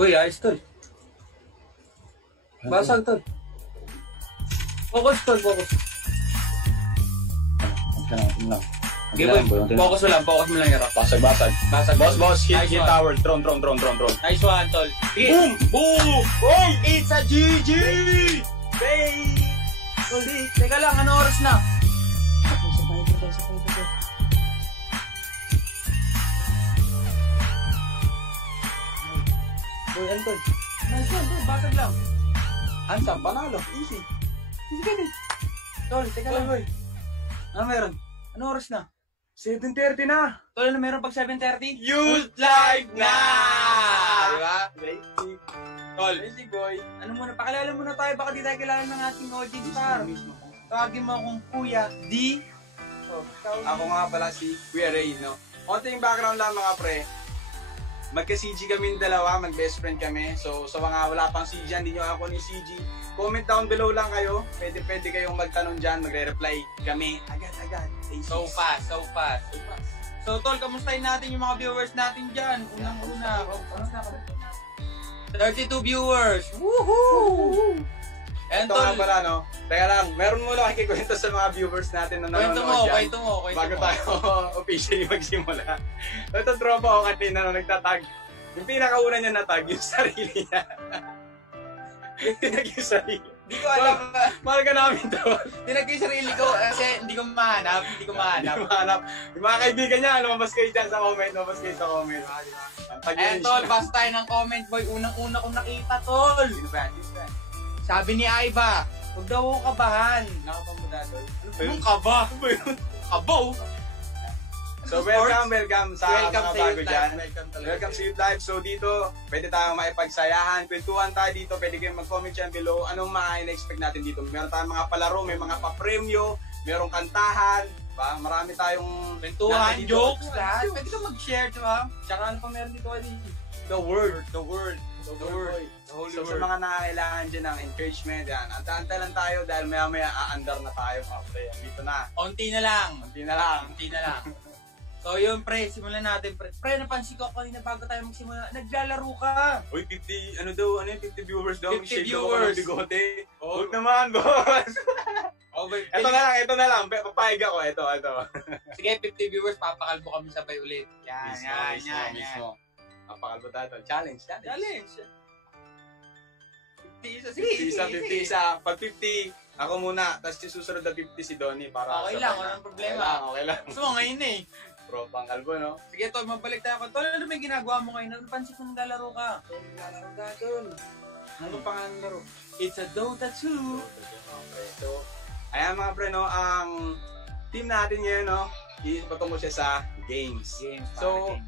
Uy, ayos tol. Basag tol. Focus tol, focus. Okay, focus mo lang yung rock. Basag. Boss, hit tower. Drone. Nice one, tol. Boom! Boom! Oh, it's a GG! Babe! Tol, teka lang, ano oras na? Boy, ano tol? Nice one, tol, basag lang. Hands up, panalo. Easy. Tol, teka lang. Ano meron? Ano oras na? 7:30 na. Tol, ano meron pag 7:30? Use live na! Diba? Basic. Tol, Basic boy. ano muna, pakilala muna tayo, baka di tayo kilala ng ating audience star. Tawagin mo akong Kuya D. Ako nga pala si Kuya Ray, no? Konting background lang mga pre. Magka-CG kami dalawa, mag-best friend kami. So, sa mga wala pang CG, hindi nyo ako ni CG. Comment down below lang kayo. Pwede kayong magtanong dyan, magre-reply kami. Agad. So fast. So, tol, kamustahin natin yung mga viewers natin dyan. Unang-una. Kamusta ka? 32 viewers. Woohoo! And Ito nga pala, no? Teka lang, meron muna kikikwento sa mga viewers natin na nanonood dyan. Kwento mo. Bago tayo officially magsimula. Ito tropa ko kanina na nagtatag. Yung pinakauna niya natag, yung sarili niya. Tinag yung sarili. Hindi ko alam. Mahal ka namin to. Tinag yung sarili ko kasi hindi ko mahanap. Yung mga kaibigan niya, lumabas kayo dyan sa comment. And tol, basta tayo ng comment boy. Unang-una kong nakita, tol. Sino ba? Sabi ni Aiba, huwag daw ako kabahan. Nakapamuda, tol. Anong kaba? Kabaw? So welcome sa mga bago dyan. Welcome to to YouTube Live. So dito, pwede tayong maipagsayahan, kwentuhan tayo dito, pwede kayong mag-comment dyan below. Anong ma-expect natin dito? Meron tayong mga palaro, may mga papremyo, merong kantahan, ba? Marami tayong kwentuhan, jokes, lahat. Pwede ka mag-share, diba? Tsaka ano pa meron dito kay The word. The holy So sa word. mga nangangailangan dyan ng encouragement, yan. Antay lang tayo dahil maya aandar na tayo mga pre. Dito na. Unti na lang. So yun pre, simulan natin pre. Pre, napansin ko kanina bago tayo magsimula, naglalaro ka. Uy, 50, ano daw, 50 viewers daw. 50 Shake viewers. Daw ng bigote. Oh. Huwag naman, boss. Okay. Ito na lang. Papayag ako. Ito. Sige, 50 viewers, papakalbo kami sabay ulit. Yan. Mismo. Papakalbo tayo. Challenge. 50 isa. Pag 50, ako muna. Tapos susunod na 50 si Donnie. Para okay lang, walang problema. Okay lang. Gusto mo ngayon eh. Bro, pangkalbo, no? Sige, tol, mabalik tayo. Tol, ano may ginagawa mo ngayon? Napansin ko naglalaro ka. Naglalaro ka, Tol. Ano pangalan ng laro? It's a Dota 2. Okay, so, ayan mga pre, no? Ang team natin ngayon, no? Patungo siya sa games. So,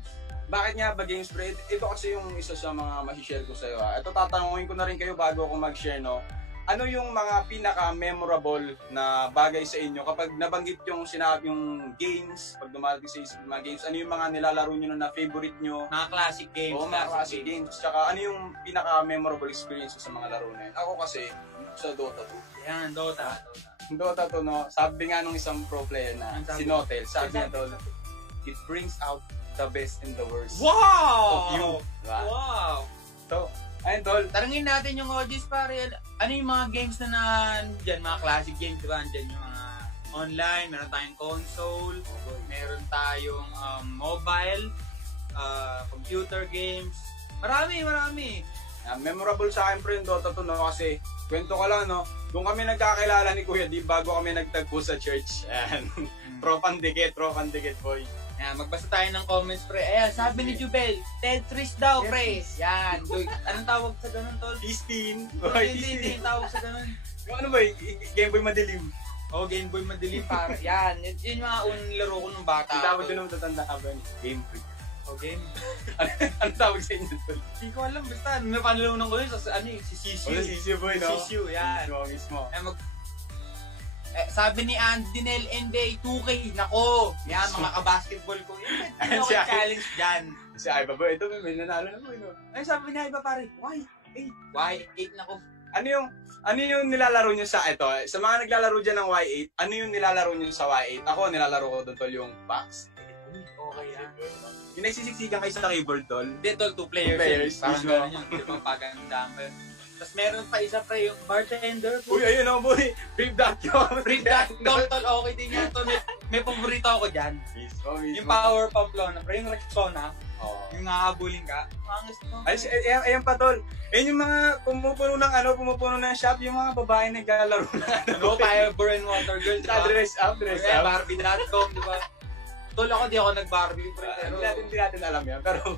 bakit nga ba games, pre? Ito kasi yung isa sa mga masishare ko sa'yo, ha? Ito tatanungin ko na rin kayo bago ako mag-share, no? Ano yung mga pinaka-memorable na bagay sa inyo kapag nabanggit yung games, pag dumarating sa isip mga games, ano yung mga nilalaro nyo na favorite nyo? Mga classic games. Oo, mga classic games. Tsaka ano yung pinaka-memorable experience sa mga laro na yun? Ako kasi, sa Dota 2. Yan, Dota. Dota 2, no? Sabi nga nung isang pro player na, si Notel, sabi niya doon, it brings out the best and the worst of you. Diba? Wow! So, ayun, Tol. Tarangin natin yung audience pare. Ano yung mga games na nandyan, mga classic games, diba? Andyan yung mga online, meron tayong console, meron tayong mobile, computer games. Marami. Memorable sa akin, pre, yung Dota 2, no? Kasi, kwento ko lang, no? Doon kami nagkakilala ni Kuya Di bago kami nagtagpo sa church. Ayan. Tropang dikit, boy. Ayan, magbasa tayo ng comments, pre. Ayan, sabi ni Jubel, Tetris daw, pre. Yan. Anong tawag sa ganun, tol? Teastin. Hindi tawag sa ganun. Yung ano ba, Game Boy madilim. Oh, Game Boy madilim, pare. Yan. Yun yung mga unang laro ko nung bata. Yung tawag doon matatanda ka ba? Game Boy. Oh, game. Ano tawag sa inyo, tol? Hindi ko alam, basta. Napanalunan ko yun sa si Sisiu. Wala Sisiu, boy, no? Sisiu, yan. Mismo. Sabi ni Andinel NBA 2K, nako, yan mga kabasketball ko. Yan, challenge dyan. Si Aiba, boy, ito may nanalo na boy, no? Ay, sabi ni Aiba, pare, Y8 nako. Ano yung nilalaro nyo sa ito? Sa mga naglalaro dyan ng Y8, ano yung nilalaro nyo sa Y8? Ako, nilalaro ko doon, tol, yung PAX. Okay yan. Yung nagsisiksikan kayo sa keyboard, tol. Hindi, tol, 2 players. Two players, Parang mismo. gano'n yun. Di ba pagandaan mo yun. Tapos meron pa isa pre, yung bartender. Uy, ayun o, boy. Free.com. Free.com, tol, okay din yan. Tol, may paborito ako dyan. Mismo. Yung Power Pamplona, pre, yung Rexona, Oo. yung nakahabulin ka. Angas mo. Ayan pa, tol. Ayun yung mga pumupuno ng shop, yung mga babae naglalaro na. Ano, Fiber and Water Girl, di ba? Dress up. Barbie.com, di ba? Tol, ako di ako nag-Barbie, pre. Pero, Hindi natin alam yan, pero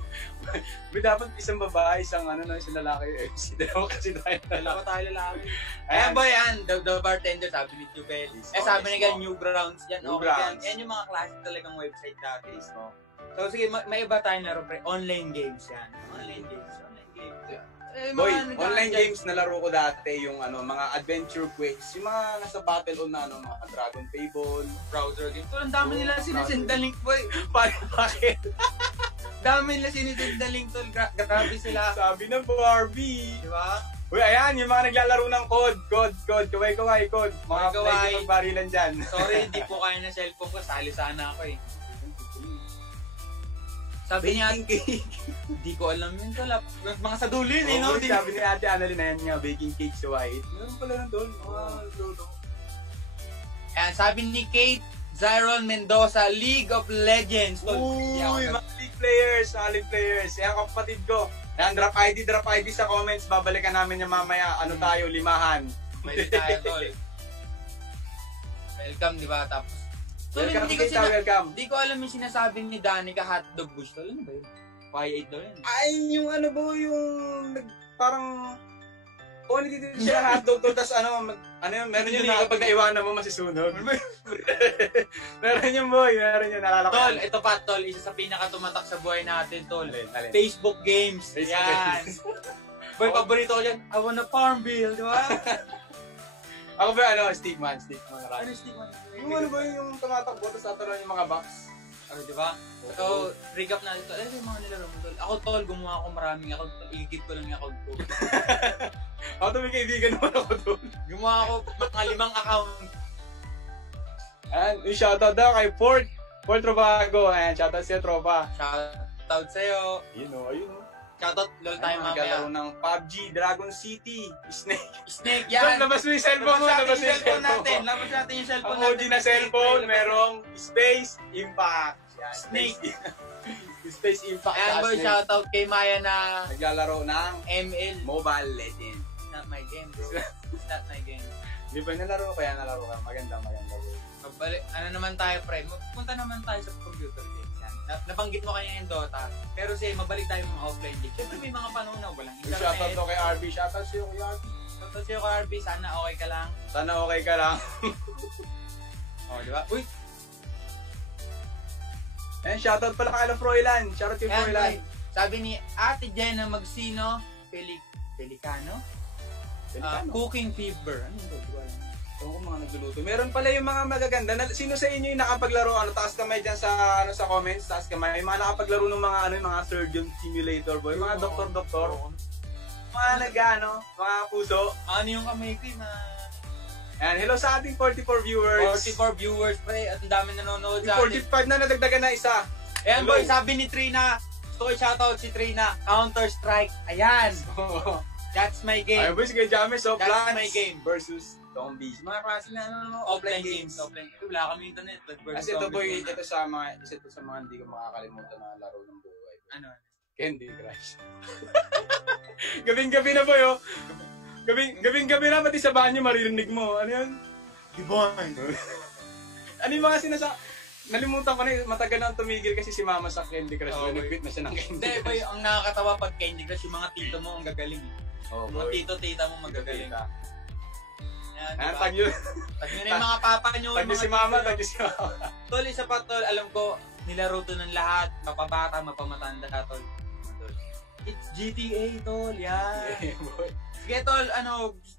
may dapat isang babae, isang lalaki. Si dalawa kasi tayo. dalawa tayo lalaki. Ayan. Ayan ba yan? The bartender, sabi ni Jubel. Sabi ni Gal, Newgrounds. Yan, okay yan. Yan yung mga classic talagang website dati. So, sige, may iba tayong laro, pre. Online games yan. Online games. Boy, online games na laro ko dati, yung mga adventure quests, yung mga nasa battle on mga Dragon Fable, browser game. Tol, ang dami nila sinisend na link, boy. Bakit? Dami nila sinisend na link, tol. Grabe sila. Sabi ng Barbie. Di ba? Uy, ayan, yung mga naglalaro ng code. Kaway, code. Mga Kaway. pwede magbarilan dyan. Sorry, hindi po kaya na cellphone ko. Sali sana ako eh. Sabi niya, hindi ko alam yun tol. Mga sadulin eh, no? Sabi ni Ate Annalyn na yan nga, baking cake sa white. Meron pala na doon. Ayan, sabi ni Kate Zyron Mendoza, League of Legends. Tol, Uy, mga league players. Yan, kapatid ko. Yan, drop ID sa comments. Babalikan namin yung mamaya. Ano tayo, limahan. Pwede tayo, tol. Welcome, di ba? Tapos, tol, Welcome. hindi ko alam yung sinasabi ni Danica Hotdog Bush. Tol, ano ba yun? Y8 daw yun. Ay, yung parang hindi dito siya hotdog to, tas meron yun na kapag naiwanan mo masisunog. Meron yun, boy, nalala ko. Tol, ito pa, tol, isa sa pinakatumatak sa buhay natin, tol. Alin? Facebook games. Yan. Boy, paborito ko yan. I wanna Farmville, di ba? Ako ba, Stickman. Ano Stickman? Yung yung tumatakbo, tas ataran yung mga box. Di ba? So, recap natin tol. Ano yung mga nilaro mo, tol? Ako, tol, gumawa ako maraming account. Iligid ko lang yung account ko. Ako may kaibigan naman ako doon. Gumawa ako mga 5 account. Ayan, yung shoutout daw kay Fort Trovago. Ayan, shoutout siya, tropa. Shoutout sa'yo. Ayun. Shoutout, lol tayo mamaya. Naglalaro ng PUBG, Dragon City, Snake, yan. Labas mo yung cellphone mo. Labas natin yung cellphone ang OG na cellphone, merong Space Impact. Yan. Snake. Space Impact. Ayan, boy, shoutout kay Maya na naglalaro ng ML. Mobile Legends. It's not my game, bro. It's not my game. Di ba nalaro ka? Maganda, bro. Ano naman tayo, pre? Punta naman tayo sa computer games. Nabanggit mo kanya yung Dota. Pero mabalik tayo mga offline games. Siyempre may mga panahon na walang internet. Shoutout to kay RB. Shoutout sa'yo kay RB. Shoutout sa'yo kay RB. Sana okay ka lang. Di ba? Uy! Ayan, shoutout pala kay Froilan. Shoutout kay Froilan. Sabi ni Ate Jenna Magsino, Pelicano? Cooking Fever. Ano ito? Kung mga nagluluto. Meron pala yung mga magaganda. Sino sa inyo yung nakapaglaro? Taas kamay dyan sa comments. Taas kamay. Yung mga nakapaglaro ng mga surgeon simulator, boy. Mga doktor. Mga mga puso. Ano yung kamay ko na... Ayan, hello sa ating 44 viewers. 44 viewers, pre. At ang dami nanonood sa atin. 45 na nadagdagan na isa. Ayan, boy. Sabi ni Trina. Gusto ko shoutout si Trina. Counter-Strike. Ayan. That's my game. Ayan, boy. Sige, James. So, That's Plants my game. versus Zombies. Mga klase na offline games. Wala kami internet. Kasi ito boy, ito sa mga hindi ko makakalimutan na laro ng buhay. Ano? Candy Crush. Gabing-gabi na boy, oh. Gabing-gabi na, pati sa banyo maririnig mo. Ano yun? Divine. Ano yung mga nalimutan ko na, matagal na tumigil kasi si mama sa Candy Crush. Oh, nag-quit na siya ng Candy Crush. Hindi boy, ang nakakatawa pag Candy Crush, yung mga tito mo ang gagaling. Mga tito-tita mo magagaling. Diba? Tag yun na yung mga papa nyo. Tag si mama. Tol, isa pa tol, alam ko, nilaro to ng lahat, mapabata, mapamatanda tol. It's GTA tol, yan. Sige tol,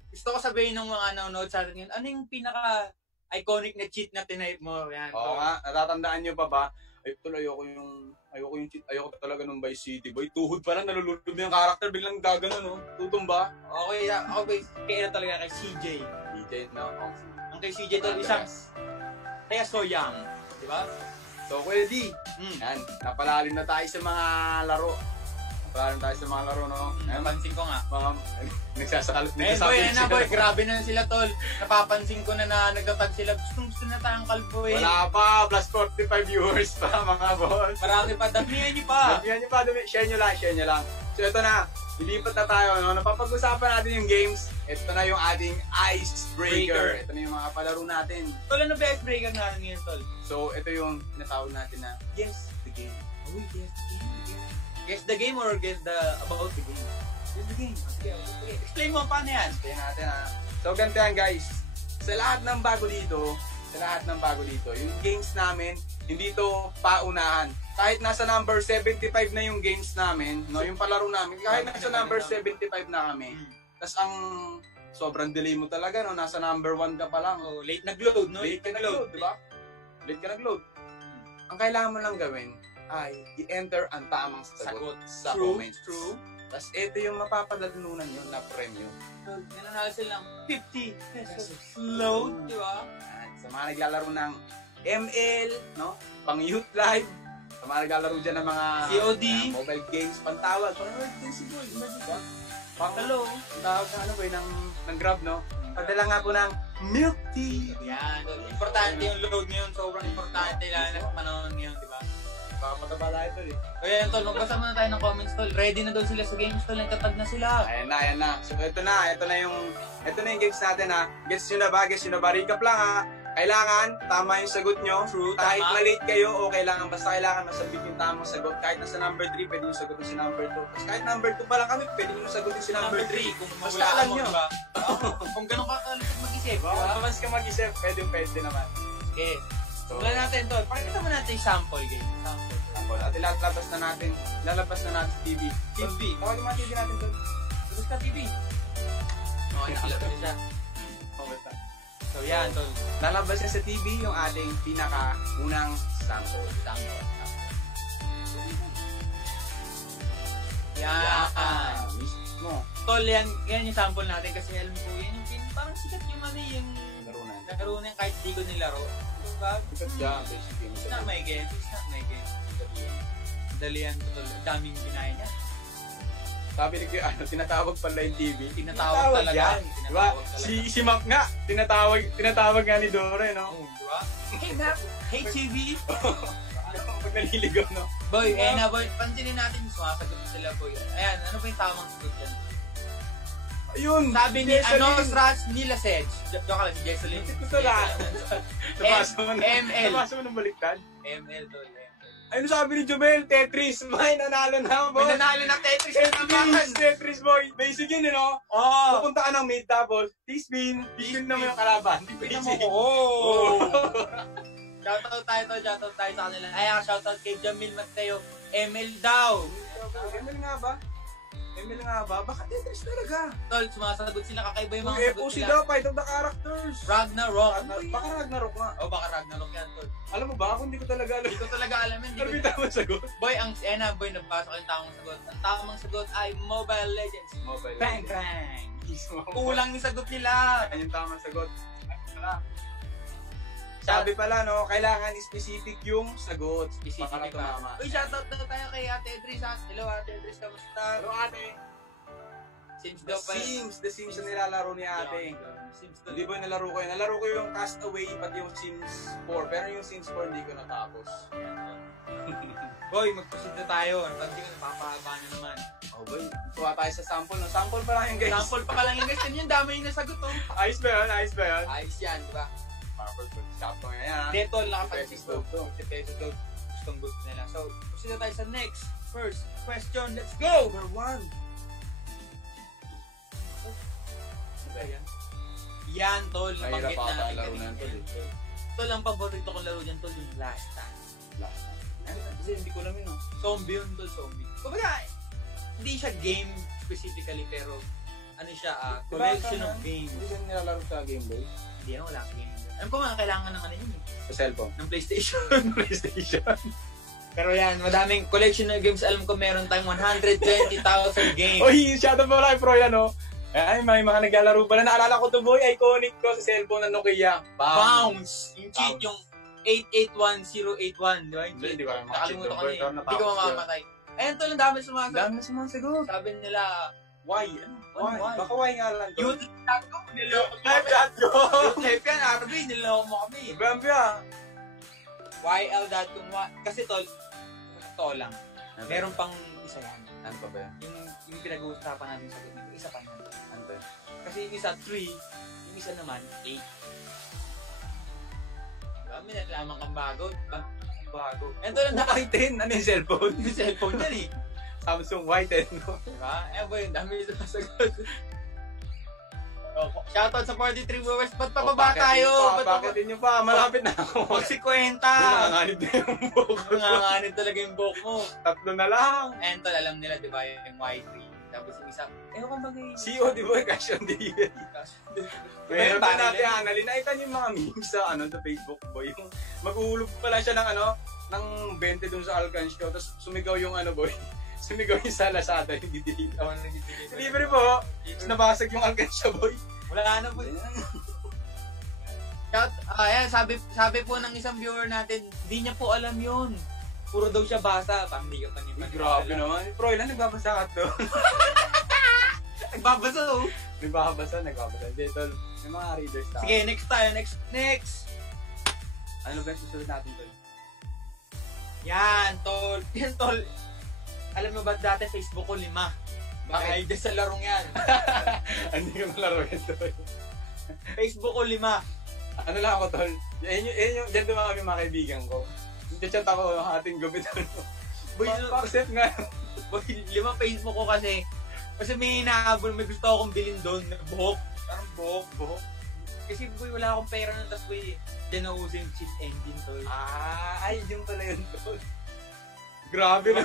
gusto ko sabihin ng mga nanonood sa atin ngayon, ano yung pinaka-iconic na cheat na tinipe mo? Yan, oo nga, natatandaan nyo pa ba? Ay, tol, ayoko talaga ng Vice City, boy. Tuhod pa lang, nalulunod yung karakter, biglang gagano, no? Tutumba. Okay, kaya talaga kay CJ. CJ, no? Ang kay CJ tol, isang kaya so young, di ba? So, Kuya D, yan, napalalim na tayo sa mga laro. Napalalim tayo sa mga laro, no? Napansin ko nga. Mga, nagsasakalot Eh boy, grabe na sila tol. Napapansin ko na nagtatag sila. Gusto na tayong kalbo eh. Wala pa, plus 45 viewers pa, mga boss. Marami pa, damihan niyo pa. Share nyo lang. So, ito na. Lilipat na tayo, no? Napapag-usapan natin yung games. Ito na yung ating icebreaker. Ito na yung mga palaro natin. Tol, ano ba icebreaker natin ngayon, tol? So, ito yung tinatawag natin na Guess the Game. Oh, guess the game. Guess the game or guess about the game? Guess the game. Okay. Explain mo paano yan. Explain natin, ha. So, ganito yan, guys. Sa lahat ng bago dito, yung games namin, hindi to paunahan. Kahit nasa number 75 na yung games namin, no, yung palaro namin, kahit nasa number 75 na kami, tas ang sobrang delay mo talaga, no, nasa number 1 ka pa lang. Oh, late nag-load, no? Late ka nag-load, di ba? Late ka nag-load. Ang kailangan mo lang gawin ay i-enter ang tamang sagot sa comments. True. Tas ito yung mapapadalunan nyo na premium. So, nananalo sila ng 50 pesos load, di ba? At sa mga naglalaro ng ML, no, pang youth live, sa mga naglalaro dyan ng mga COD, mobile games, pantawag, Hello. Tawag na ano ba ng Grab, no? Padala nga po ng milk tea. Yan. Importante yung load ngayon. Sobrang importante lalo na sa panahon ngayon, di ba? Papataba tayo ito eh. O yan, tol. Magbasa muna tayo ng comments, tol. Ready na daw sila sa games, tol. Nagtatag na sila. Ayan na. So ito na yung games natin, ha. Guess nyo na ba? Recap lang, ha. Kailangan tama yung sagot nyo. True, Kahit tama. maliit kayo o basta kailangan masabit yung tamang sagot. Kahit nasa number 3, pwede yung sagutin si number 2. Tapos kahit number 2 pa lang kami, pwede yung sagutin si number 3. Kung Basta magulaan alam mo, nyo. diba? Kung ganun ka kalipad mag-isip, Diba? diba? Kung mas ka mag-isip, pwede naman. Okay. So, wala natin, tol. Pakita mo natin yung sample game. Sample. At lalabas na natin TV. TV. Tawag yung mga TV natin doon. Tapos ka TV. Okay, nakalapit na siya. So, yan, tol. Lalabas na sa TV yung ating pinaka-unang sample. Yan. Mismo. Tol, yan yung sample natin kasi alam ko, yan yung parang sikat yung yung laro na kahit di ko nilaro. Diba? Sikat yan, basically. It's not my game. Dali yan, tol. Daming binaya niya. Sabi ni tinatawag pala yung TV. Tinatawag talaga. Yan. Diba? Si Mac nga, tinatawag nga ni Dore, no? Oh, diba? Hey Mac, hey TV. Pag naliligaw, no? Boy, boy, pansinin natin yung sumasagot sila, boy. Ayan, ano ba yung tamang sagot yan? Ayun! Sabi ni, Strats nila Sedge. Joke lang, si Jesseline. Ito lang. ML. Nabasa mo ng baliktad? ML, tol. Ayun sabi ni Jumel, Tetris. May nanalo na, boy. May nanalo ng Tetris na naman. Tetris, boy. Basic yun, no? Oo. Pupunta ka ng mid, tapos, T-spin naman yung kalaban. Basic. Oo. Shoutout tayo sa kanila. Ay, shoutout kay Jamil Mateo. ML daw. ML nga ba? Baka Tetris talaga. Tol, sumasagot sila. Kakaiba yung mga sagot FOC nila. daw, Fight of the Characters. Ragnarok. Baka Ragnarok nga. O baka Ragnarok yan, tol. Alam mo ba? Ako hindi ko talaga alam. Hindi ko talaga alam yan. Ano yung tamang sagot? Boy, nabasa ko yung tamang sagot. Ang tamang sagot ay Mobile Legends. Mobile Bang, Legends. bang. Kulang yung sagot nila. Yan yung tamang sagot. Sabi pala, no, kailangan specific yung sagot. Specific para ba? tumama. Uy, shoutout na tayo kay Ate Edris. Hello, Ate Edris. Kamusta? Pero ate, Sims daw pa yun. The Sims na nilalaro ni ate. Sims Hindi ba yung nalaro ko yun? Nalaro ko yung Castaway pati yung Sims 4. Pero yung Sims 4 hindi ko natapos. Boy, mag-proceed na tayo. Pansin ko, napapahaba na naman. Oh boy, tuwa tayo sa sample. No? Sample pa lang yung guys. Sample pa lang yung guys. Yung dami yung nasagot, oh. Ayos ba yun? Ayos ba yun? Ayos yan, di ba? Perfect. Sakto nga yan. Dito, nakapag-6 Pesos to. 50 pesos to. Gustong gusto nila. So, proceed na tayo sa next. First question. Let's go! Number 1. Yan, tol. Mahirap Nabanggit pa na laro na yan, tol. Tol, ang paborito kong laro dyan, tol, yung Last Time. Kasi hindi ko namin, no? Zombie yun, tol, zombie. Kumbaga, hindi siya game specifically, pero ano siya, collection of games. Hindi siya nilalaro sa Game Boy? Hindi yan, wala sa game. Alam ko mga kailangan ng ano yun eh. Sa cellphone? Ng PlayStation. PlayStation. Pero yan, madaming collection of games. Alam ko meron tayong 120,000 games. Oy, shoutout mo lang pro yan, no? Ay, may mga naglalaro pala. Naalala ko to, boy. Iconic ko sa cellphone ng Nokia. Bounce! Yung cheat, Bounce. yung 881081, di ba? Hindi ko alam. Nakalimutan ko na yun. Hindi ko mamamatay. Ayun tol, ang dami sumasagot. Dami sumasagot. Sabi nila, Why? Why? Baka why nga lang to. YouTube.com, niloko. Chef yan, RB, niloko mo kami. Grabe ah. YL.com, kasi tol, totoo lang. Meron pang isa yan. Ano pa ba yan? Yung pinag-uusapan natin sa gabi, isa pa yan. Ano to? Kasi yung isa 3, yung isa naman 8. Diba? May nalaman kang bago, diba? Bago. Ito lang Y10, ano yung cellphone? yung cellphone yan eh. Samsung Y10, no? Diba? Eh boy, dami yung sumasagot. Shoutout sa 43 viewers. Ba't pababa tayo? Bakit nyo pa? Malapit na ako. Mag 50! Nanganganib na yung buhok ko. Nanganganib talaga yung buhok mo. 3 na lang. And tol, alam nila, di ba, yung Y3. Tapos yung isa, ewan kang bagay. COD boy, cash on delivery. Meron pa natin, Annalyn. Nakita niyo yung mga memes sa, sa Facebook boy. Yung mag-uhulog pala siya ng, ng 20 dun sa Alcansio. Tapos sumigaw yung boy. Sumigaw yung sa Lazada, yung didelete. Libre po. Tapos nabasag yung Alcansio boy. Wala na po. Ayan, sabi po ng isang viewer natin, hindi niya po alam yun. Puro daw siya basa. Pang hindi ka pa niya. Grabe naman. Pro, ilan nagbabasa ka to? Nagbabasa oh. Nagbabasa. Dito, may mga readers tayo. Sige, next tayo. Next. Ano ba yung susunod natin tol? Yan, tol. Yan, tol. Alam mo ba dati Facebook ko 5? Baka ay sa larong yan. Hindi ka malaro yan tol. Facebook ko 5. Ano lang ako tol? Yan dyan dumami mga kaibigan ko. Chat ako ating gupit. Boy, Accept nga. Boy, 5 Facebook ko kasi may inaabol, may gusto akong bilhin doon na buhok. Parang buhok. Kasi boy, wala akong pera nun, tapos boy, dyan nauso yung cheat engine tol. Ay, yung pala yun tol. Grabe na.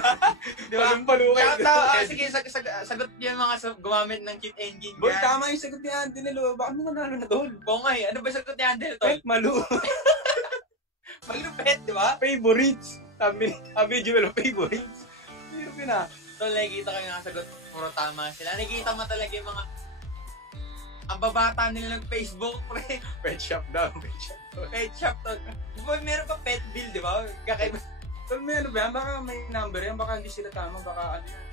Di ba? Palukay. Sige, sagot niyo mga gumamit ng cheat engine. Boy, tama yung sagot niya, Antinelo. Baka mo nanalo na tol. Bongay, ano ba sagot ni Andel tol? Malu. Malupet, di ba? Favorites. Sabi Jewel, favorites. Hirap yun ah. Tol, nakikita kayo nga sagot, puro tama sila. Nakikita mo talaga yung mga ang babata nila ng Facebook, pre. Pet shop daw. Pet shop, tol. Boy, meron pa pet bill, di ba? Kakaiba. Tol, may ano ba yan? Baka may number yan. Baka hindi sila tama. Baka ano yan.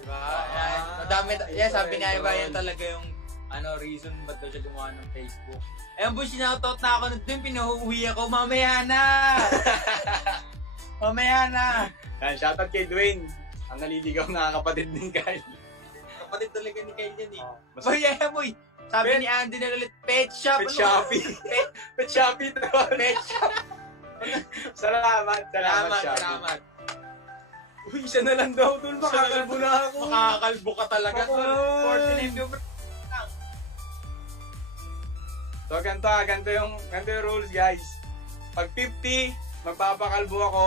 Diba? Madami. Yan, sabi nga iba yan talaga yung reason ba't daw siya gumawa ng Facebook. Ayan boy, sinautot na ako doon, pinahuwi ako, mamaya na! Yan, shoutout kay Dwayne. Ang naliligaw na kapatid ni Kyle. Kapatid talaga ni Kyle yan eh. Mas Boy, boy! Sabi ni Andy na ulit, pet shop! Pet Shopee. Pet Shopee to. Pet shop! Salamat. Uy, isa na lang daw doon. Makakalbo na ako. Makakalbo ka talaga. Fortunate yung So, ganito yung rules, guys. Pag 50, magpapakalbo ako.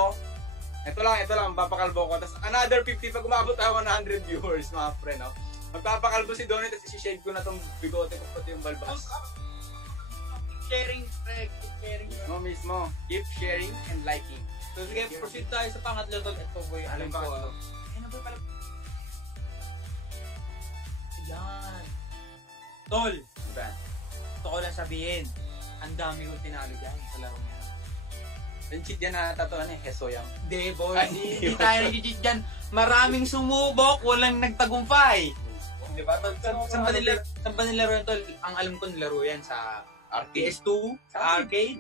Ito lang, magpapakalbo ako. Tapos another 50 pag umabot ako 100 viewers, mga pre, no? Magpapakalbo si Donnie, tapos isi-shave ko na tong bigote ko pati yung balbas. Sharing, sharing. Mismo. Keep sharing and liking. So, sige, proceed tayo sa pangatlo, tol. Ito, boy. Alam ko. Ano ba pala? Yan. Tol. Diba? Gusto ko lang sabihin, ang dami kong tinalo dyan sa laro niya. Yung cheat yan na tatuan Heso yan. Hindi, boy. Hindi tayo nag-cheat dyan. Maraming sumubok, walang nagtagumpay. Di ba? Saan ba nilaro yan, tol? Ang alam ko nilaro yan sa PS2, sa arcade,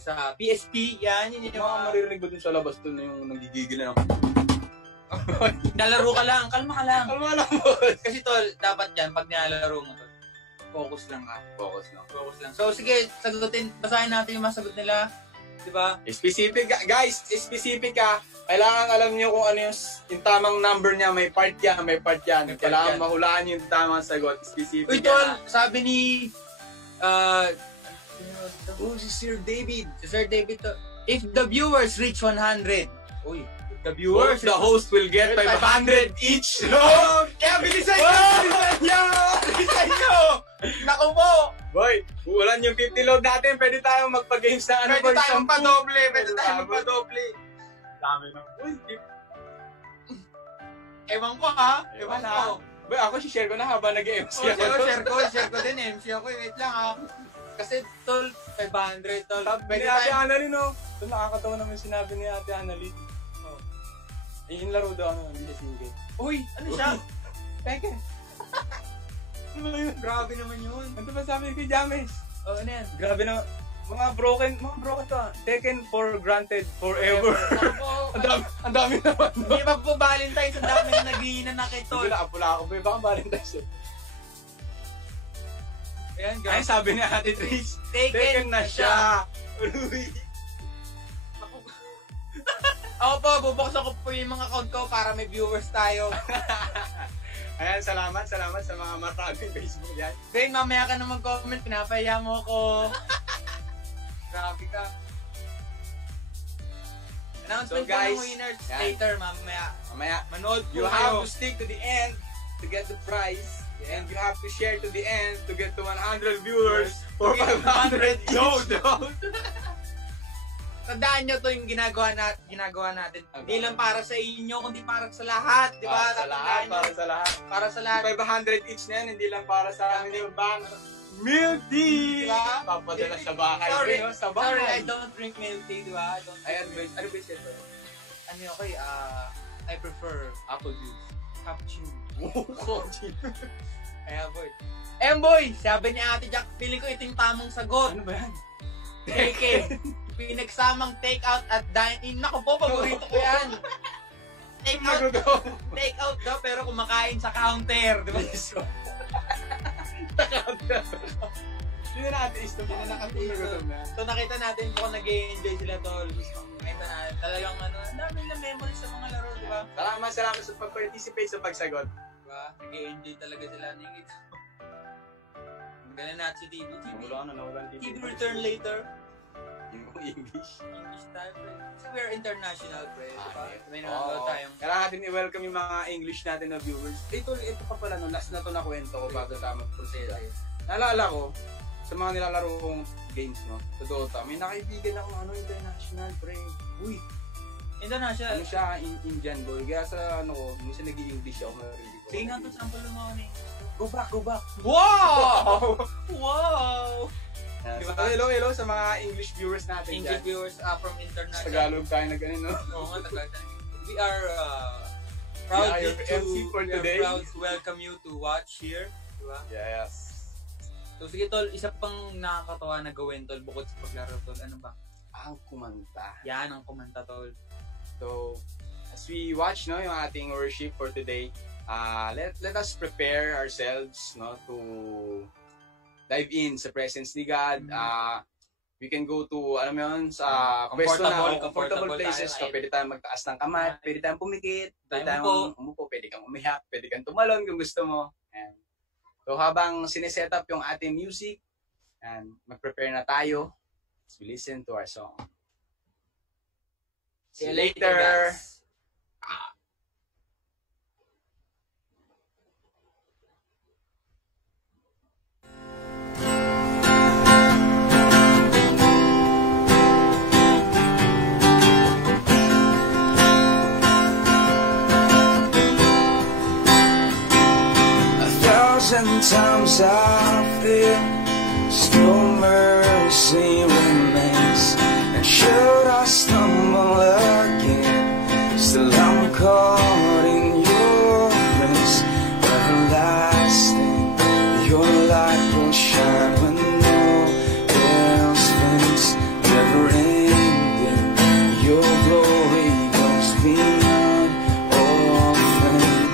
sa PSP, yan yung mga maririnig ba dun sa labas dun yung nanggigigil na nalaro ka lang, kalma ka lang. Kalma lang, boss. Kasi tol, dapat yan, pag nilalaro mo tol, focus lang ka. Focus lang. So sige, basahin natin yung mga sagot nila. Diba? Specific, guys, specific ka. Kailangan alam niyo kung ano yung tamang number niya. May part yan. Kailangan mahulaan yung tamang sagot. Specific. Uy, tol, sabi ni si Sir David. To, if the viewers reach 100, uy, the viewers, the host will get 500 each. No! Kaya bilisan nyo! Naku po! Boy, ulan yung 50 load natin. Pwede tayong magpa-games na Pwede tayong magpa-doble. Dami na. Uy, ewan ko ha. Boy, ako share ko na habang nag-MC ako. Share ko din. MC ako. Wait lang ha. Kasi, tol, 500, tol. Sabi ni Ate Annalyn, no? Ito, nakakatawa naman sinabi ni Ate Annalyn. Oh. Yung laro daw, hindi siya single. Uy, ano siya? Tekken. Ano ba yun? Grabe naman yun. Ano ba sabi kay James? Oh, ano yan? Grabe naman. Mga broken to. Taken for granted forever. Ang dami naman. Hindi ba po Valentine's? Ang dami na naghihinan na kay tol. Pula ako. Baka Valentine's. Ayan, Ay, sabi ni Ate Trish, taken na siya. Ako po, bubuksan ko po yung mga account ko para may viewers tayo. Ayan, salamat sa mga maraming Facebook yan. Ben, mamaya ka na mag-comment, pinapaya mo ako. Grabe ka. Announcement So, guys, po ng winners yan. later, mamaya. Manood po You kayo. have to stick to the end to get the prize. Yeah. And you have to share to the end to get to 100 viewers for Okay, 500 each. Tandaan nyo to yung ginagawa natin. Hindi lang para sa inyo, kundi para sa lahat. Di ba? Para sa lahat, para sa lahat. Para sa lahat. 500 each na yan, hindi lang para sa amin yung bang milk tea! Diba? Papadala sa bahay. Sorry, no? Sa bahay. sorry, I don't drink milk tea, di ba? Ayan, ano ba siya to? Ano yun, okay, I prefer apple juice. Cappuccino. Kaya boy. Boy, sabi ni Ate Jack, feeling ko ito yung tamang sagot. Ano ba yan? Take pinagsamang take out at dine-in. Naku po, paborito ko yan. Take out daw, pero kumakain sa counter. Di ba? Hindi na nakatiis to. Hindi na nakatiis to. So nakita natin kung nag-enjoy sila tol. Nakita natin talagang ang dami na memories sa mga laro, di ba? Salamat sa pag-participate sa pagsagot. Diba? Nag-enjoy talaga sila. Magaling natin si TV. TV return later. Yung English. English time, pre. Kasi we're international, pre. Diba? May Oo. nanonood tayong... Kailangan natin i-welcome yung mga English natin na viewers. Ito pa pala, no, last na to na kwento ko bago tayo mag-proceed. Naalala ko, sa mga nilalaro kong games, no, sa Dota, may nakaibigan akong international, pre. Uy! International? Ano siya, Indian boy. Kaya sa minsan nag-i-English ako. Sige nga to, sample mo ako Go back. Wow! Wow! So, hello sa mga English viewers natin English dyan. viewers from international. Tagalog tayo na ganun, no? Oo nga, Tagalog. We are proud your MC for today. We are proud to welcome you to watch here. Diba? Yes. So sige tol, isa pang nakakatawa na gawin tol bukod sa paglaro tol. Ano ba? Ang kumanta. Yan ang kumanta tol. So, as we watch yung ating worship for today, let us prepare ourselves to dive in sa presence ni God. We can go to, sa comfortable places. Tayo, pwede tayong magtaas ng kamay, pwede tayong pumikit, pwede tayong umupo, pwede kang umiyak, pwede kang tumalon kung gusto mo. And, so, habang sineset up yung ating music, and mag-prepare na tayo, as we listen to our song. See you later! Sometimes I feel still mercy remains, and should I stumble again, still I'm caught in your grace, everlasting. Your light will shine when no else fades, never ending. Your glory goes beyond all fame.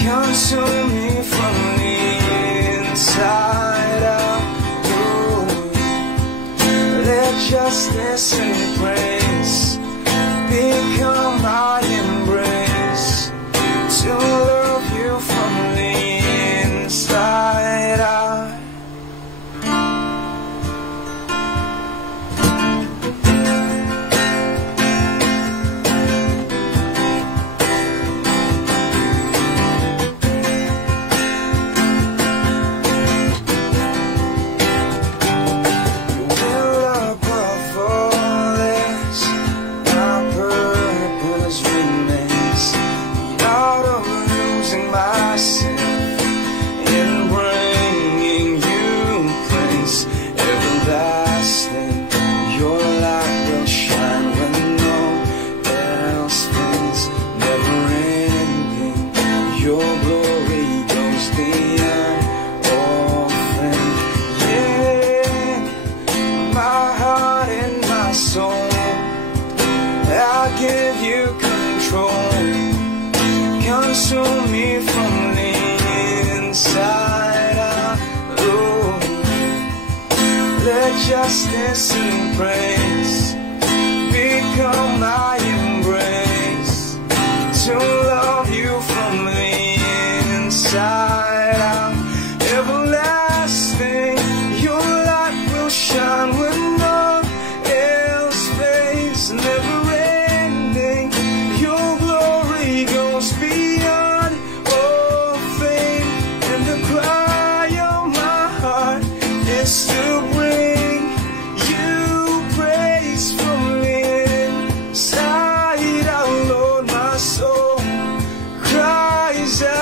consume me from the inside out. Ooh. Let justice and grace become my embrace, to love you from the inside out. Consume me from the inside out. Ooh. Let justice and praise become my embrace, to love you from the inside out. Everlasting, your light will shine when all else fades. Never ending, your glory goes beyond all fame. And the cry of my heart is to bring you praise from inside out. Lord, my soul cries out.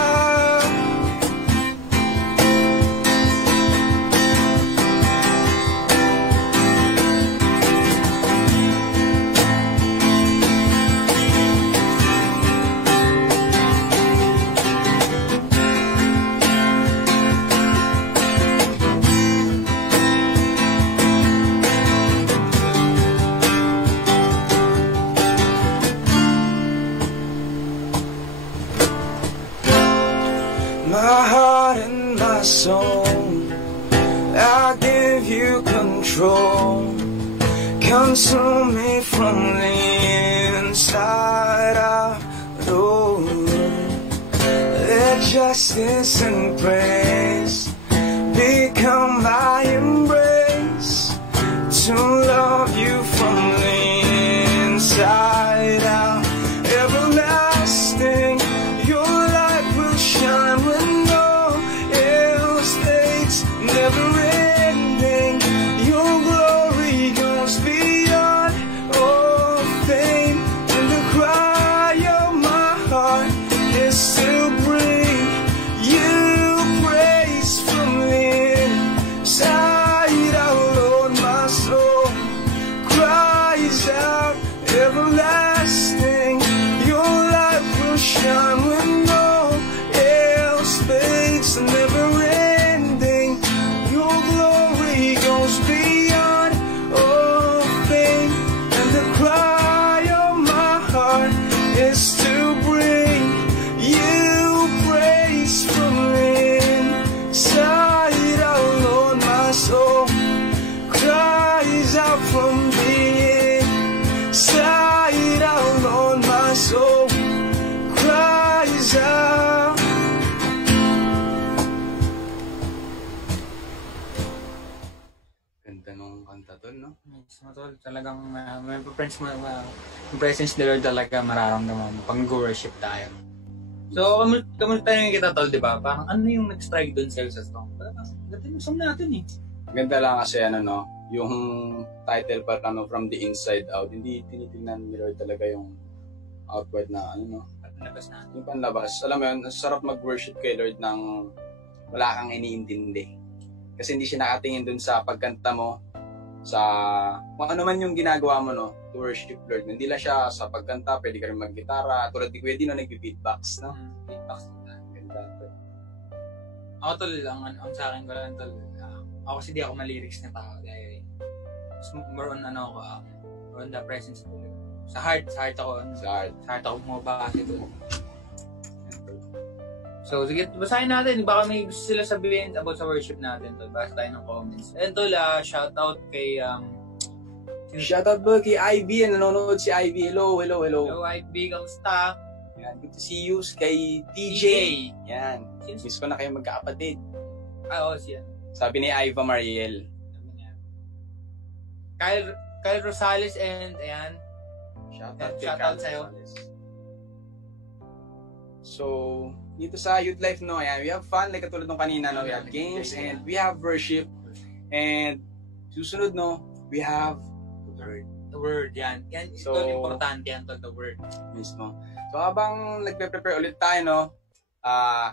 My heart and my soul, I give you control. Consume me from the inside out. Oh, let justice and praise become my embrace, to love you from the inside out. Everlasting, your light will shine when all else fades. Never ending, your glory goes beyond all fame. And the cry of my heart is to bring you praise from the inside out. Lord, my soul cries out. Everlasting, your light will shine when all else fades. Never ending, your glory goes beyond all fame. And the cry of my heart is to bring you praise from inside out. Lord, my soul cries out from the inside out. Lord, my soul cries out. Ganda nung kanta to, no? Talagang may friends mo, yung presence ni Lord talaga mararamdaman mo pag worship tayo. So, kamusta yung kita tol, di ba? Parang ano yung nag-strike dun sa'yo sa song? Ganda yung song natin eh. Ganda lang kasi ano, no? Yung title pa ano, From the Inside Out, hindi tinitingnan ni Lord talaga yung outward na ano, no? Panlabas na. Yung panlabas. Alam mo yun, sarap mag-worship kay Lord nang wala kang iniintindi. Kasi hindi siya nakatingin dun sa pagkanta mo, sa kung ano man yung ginagawa mo, no? To worship Lord. Hindi lang siya sa pagkanta, pwede ka rin mag-gitara. Tulad ni Kuya Dino, nag-beatbox, no? Beatbox. Ganda to. Ako tol, ang sa akin ko lang tol, ako kasi di ako ma-lyrics na tao dahil more on ano ako, more on the presence ko. Sa heart ako, Sa heart. ako bumabasa ito. So, sige, basahin natin. Baka may gusto sila sabihin about sa worship natin. Tol. Basa tayo ng comments. And tol, shoutout kay... Shoutout po kay Ivy. Nanonood si Ivy. Hello. Hello, Ivy. Kamusta? Yan, good to see you. Kay TJ. Yan. Miss ko na kayo magkakapatid. Oo, siya. Sabi ni Iva Mariel. Sabi niya. Kyle Rosales and ayan. Shoutout sa'yo. So, dito sa Youth Life, no, ayan, we have fun, like katulad nung kanina, no, we have games, and we have worship, and susunod, no, we have the word, yan. Yan, so, ito importante yan, the word. Mismo. So, habang nagpe-prepare ulit tayo, no,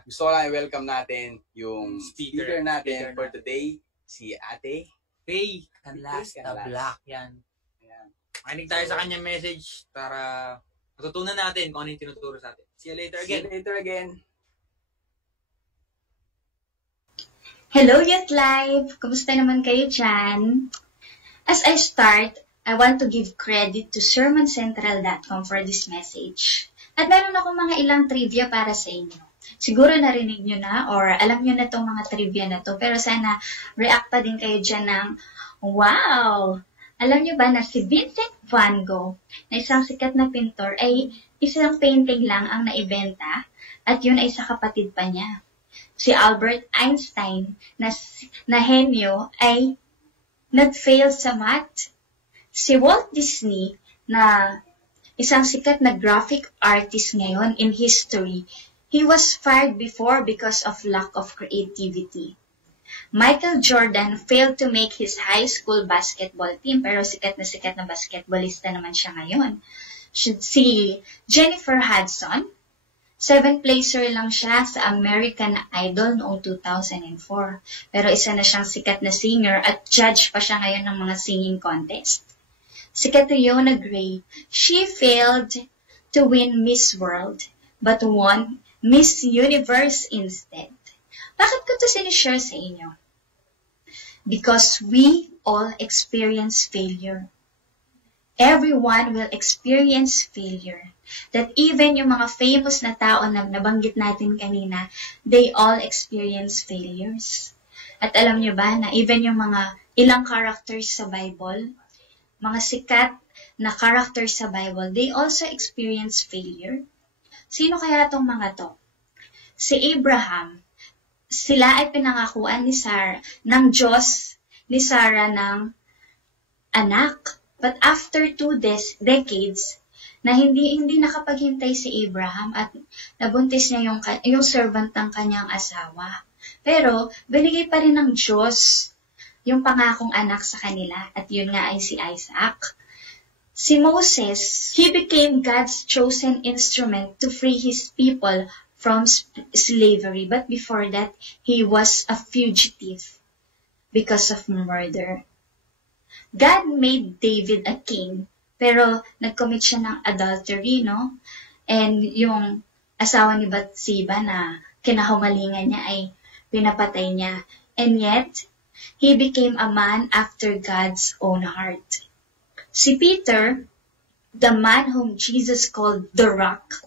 gusto ko lang i-welcome natin yung speaker natin for today, si Ate Faye Canlas, the Black, yan. Makinig tayo sa kanyang message para matutunan natin kung ano yung tinuturo sa atin. See you later again. Hello, Youth Life! Kumusta naman kayo dyan? As I start, I want to give credit to sermoncentral.com for this message. At meron akong mga ilang trivia para sa inyo. Siguro narinig nyo na or alam nyo na itong mga trivia na to, pero sana react pa din kayo dyan ng, wow! Alam nyo ba na si Vincent Van Gogh, na isang sikat na pintor, ay isang painting lang ang naibenta at yun ay sa kapatid pa niya. Si Albert Einstein na henyo ay nag-fail sa math. Si Walt Disney na isang sikat na graphic artist ngayon in history, he was fired before because of lack of creativity. Michael Jordan failed to make his high school basketball team pero sikat na basketballista naman siya ngayon. Si Jennifer Hudson, 7th placer lang siya sa American Idol noong 2004. Pero isa na siyang sikat na singer at judge pa siya ngayon ng mga singing contest. Si Catriona Gray, she failed to win Miss World but won Miss Universe instead. Bakit ko ito sinishare sa inyo? Because we all experience failure. Everyone will experience failure. That even yung mga famous na tao na nabanggit natin kanina, they all experience failures. At alam nyo ba na even yung mga ilang characters sa Bible, mga sikat na characters sa Bible, they also experience failure. Sino kaya tong mga to? Si Abraham, sila ay pinangakuan ng Diyos ni Sarah ng anak. But after 2 decades, na hindi nakapaghintay si Abraham at nabuntis niya yung servant ng kanyang asawa. Pero, binigay pa rin ng Diyos yung pangakong anak sa kanila at yun nga ay si Isaac. Si Moses, he became God's chosen instrument to free his people from slavery. But before that, he was a fugitive because of murder. God made David a king, pero nag-commit siya ng adultery, no? And yung asawa ni Bathsheba na kinahumalingan niya ay pinapatay niya. And yet, he became a man after God's own heart. Si Peter, the man whom Jesus called the rock,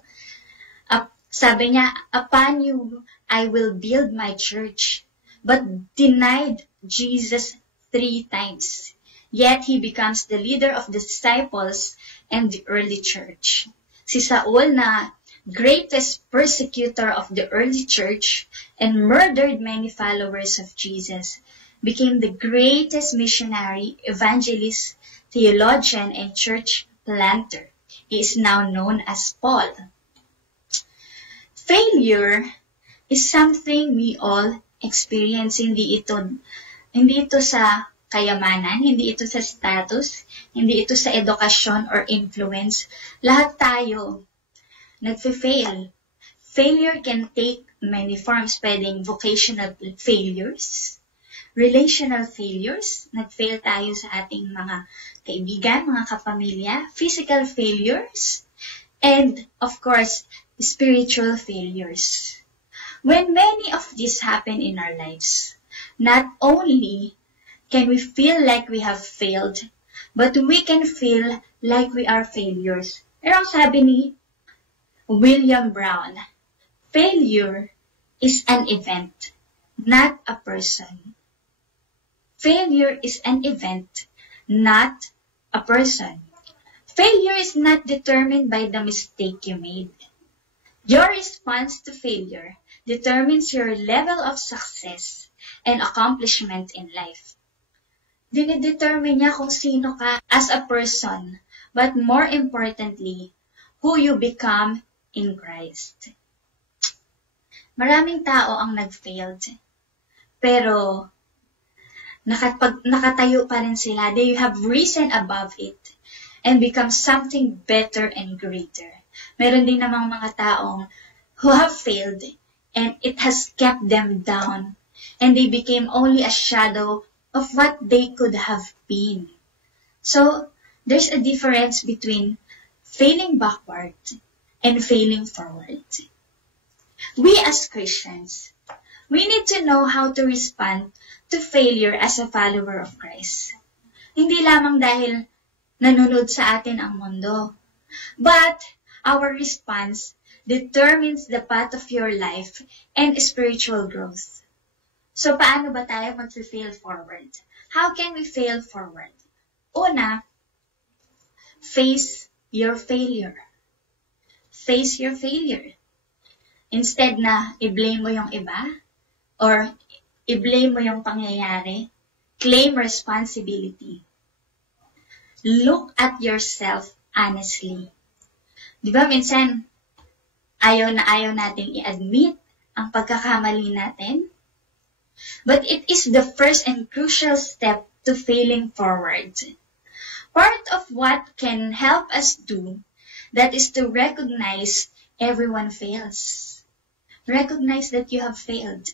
sabi niya, upon you I will build my church, but denied Jesus 3 times. Yet he becomes the leader of the disciples and the early church. Si Saul na greatest persecutor of the early church and murdered many followers of Jesus, became the greatest missionary, evangelist, theologian, and church planter. He is now known as Paul. Failure is something we all experience. Hindi ito sa kayamanan, hindi ito sa status, hindi ito sa edukasyon or influence. Lahat tayo nagfe-fail. Failure can take many forms. Pwedeng vocational failures, relational failures, nag-fail tayo sa ating mga kaibigan, mga kapamilya, physical failures, and of course, spiritual failures. When many of these happen in our lives, not only can we feel like we have failed, but we can feel like we are failures. Pero ang sabi ni William Brown, failure is an event, not a person. Failure is an event, not a person. Failure is not determined by the mistake you made. Your response to failure determines your level of success and accomplishment in life. Dinidetermine niya kung sino ka as a person, but more importantly, who you become in Christ. Maraming tao ang nag-failed, pero nakatayo pa rin sila. They have risen above it and become something better and greater. Meron din namang mga taong who have failed and it has kept them down and they became only a shadow of what they could have been. So, there's a difference between failing backward and failing forward. We as Christians, we need to know how to respond to failure as a follower of Christ. Hindi lamang dahil nanonood sa atin ang mundo, but our response determines the path of your life and spiritual growth. So, paano ba tayo mag-fail forward? How can we fail forward? Una, face your failure. Face your failure. Instead na i-blame mo yung iba, or i-blame mo yung pangyayari, claim responsibility. Look at yourself honestly. Di ba minsan, ayaw nating i-admit ang pagkakamali natin? But it is the first and crucial step to failing forward. Part of what can help us do that is to recognize everyone fails. Recognize that you have failed.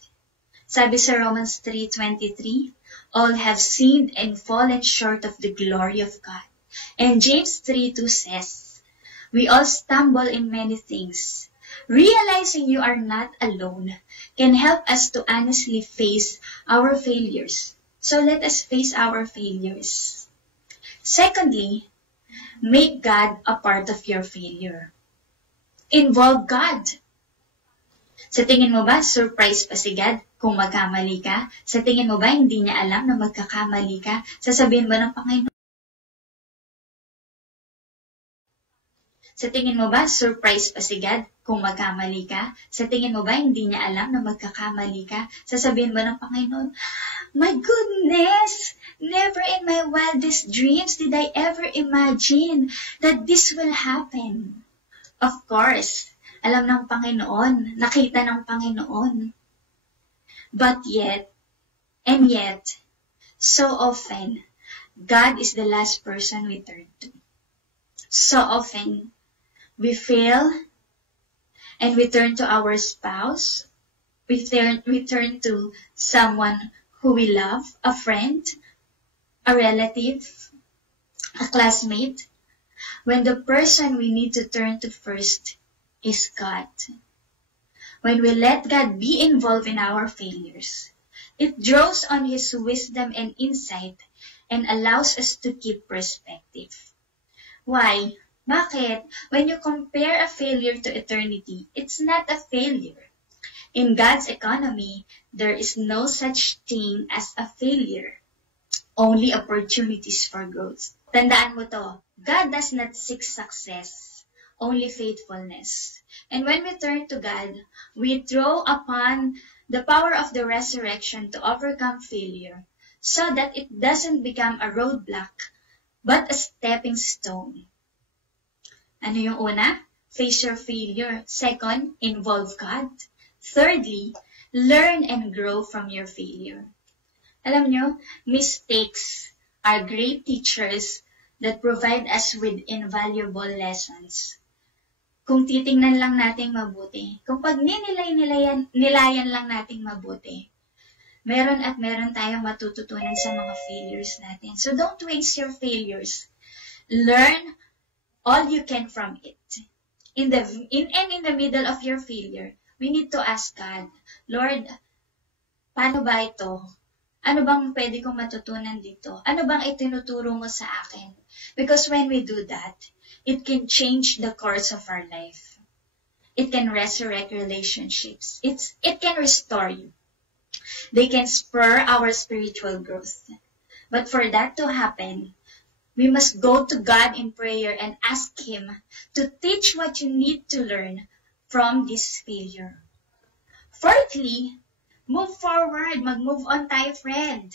Sabi sa Romans 3:23, all have sinned and fallen short of the glory of God. And James 3:2 says, we all stumble in many things. Realizing you are not alone can help us to honestly face our failures. So let us face our failures. Secondly, make God a part of your failure. Involve God. Sa tingin mo ba, surprise pa si God kung magkamali ka? Sa tingin mo ba, hindi niya alam na magkakamali ka? Sasabihin ba ng Panginoon? Sa tingin mo ba, surprise pa si God kung magkamali ka? Sa tingin mo ba, hindi niya alam na magkakamali ka? Sasabihin ba ng Panginoon, my goodness, never in my wildest dreams did I ever imagine that this will happen. Of course, alam ng Panginoon, nakita ng Panginoon. But yet, so often, God is the last person we turn to. So often, we fail, and we turn to our spouse, we turn to someone who we love, a friend, a relative, a classmate, when the person we need to turn to first is God. When we let God be involved in our failures, it draws on His wisdom and insight and allows us to keep perspective. Why? Bakit? When you compare a failure to eternity, it's not a failure. In God's economy, there is no such thing as a failure. Only opportunities for growth. Tandaan mo to, God does not seek success, only faithfulness. And when we turn to God, we draw upon the power of the resurrection to overcome failure so that it doesn't become a roadblock, but a stepping stone. Ano yung una? Face your failure. Second, involve God. Thirdly, learn and grow from your failure. Alam nyo, mistakes are great teachers that provide us with invaluable lessons. Kung titingnan lang natin mabuti, kung pag nilayan lang natin mabuti, meron tayong matututunan sa mga failures natin. So don't waste your failures. Learn all you can from it. In the middle of your failure, we need to ask God, Lord, paano ba ito? Ano bang pwede kong matutunan dito? Ano bang itinuturo mo sa akin? Because when we do that, it can change the course of our life. It can resurrect relationships. It can restore you. They can spur our spiritual growth. But for that to happen, we must go to God in prayer and ask Him to teach what you need to learn from this failure. Fourthly, move forward. Mag-move on tayo, friend.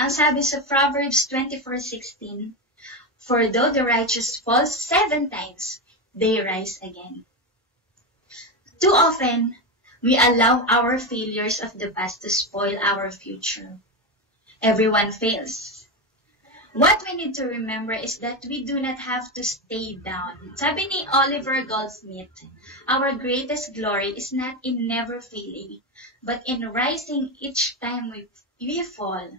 Ang sabi sa Proverbs 24:16, for though the righteous fall 7 times, they rise again. Too often, we allow our failures of the past to spoil our future. Everyone fails. What we need to remember is that we do not have to stay down. Sabi ni Oliver Goldsmith, our greatest glory is not in never failing, but in rising each time we fall.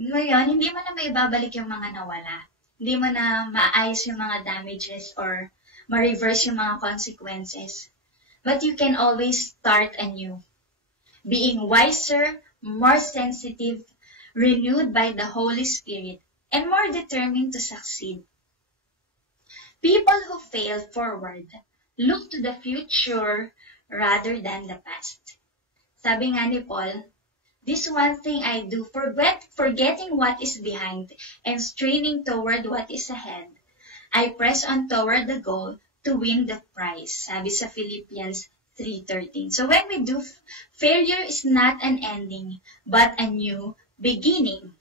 Ngayon, hindi mo na maibabalik yung mga nawala. Hindi mo na maayos yung mga damages or ma-reverse yung mga consequences. But you can always start anew. Being wiser, more sensitive, renewed by the Holy Spirit, and more determined to succeed. People who fail forward look to the future rather than the past. Sabi nga ni Paul, this one thing I do, forgetting what is behind and straining toward what is ahead, I press on toward the goal to win the prize. Sabi sa Philippians 3:13. So when we do, failure is not an ending, but a new beginning.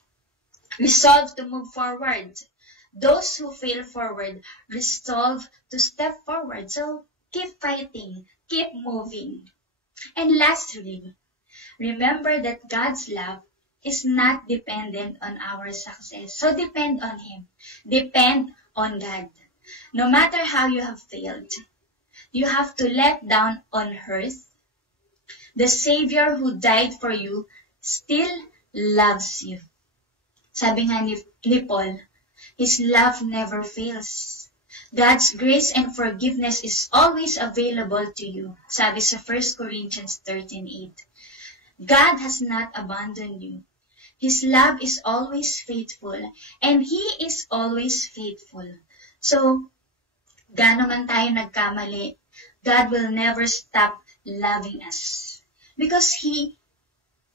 Resolve to move forward. Those who fail forward resolve to step forward. So keep fighting, keep moving. And lastly, remember that God's love is not dependent on our success. So depend on Him. Depend on God. No matter how you have failed, you have to let down on earth. The Savior who died for you still loves you. Sabi nga ni Paul, His love never fails. God's grace and forgiveness is always available to you. Sabi sa 1 Corinthians 13:8. God has not abandoned you. His love is always faithful, and He is always faithful. So, gaano man tayo nagkamali, God will never stop loving us. Because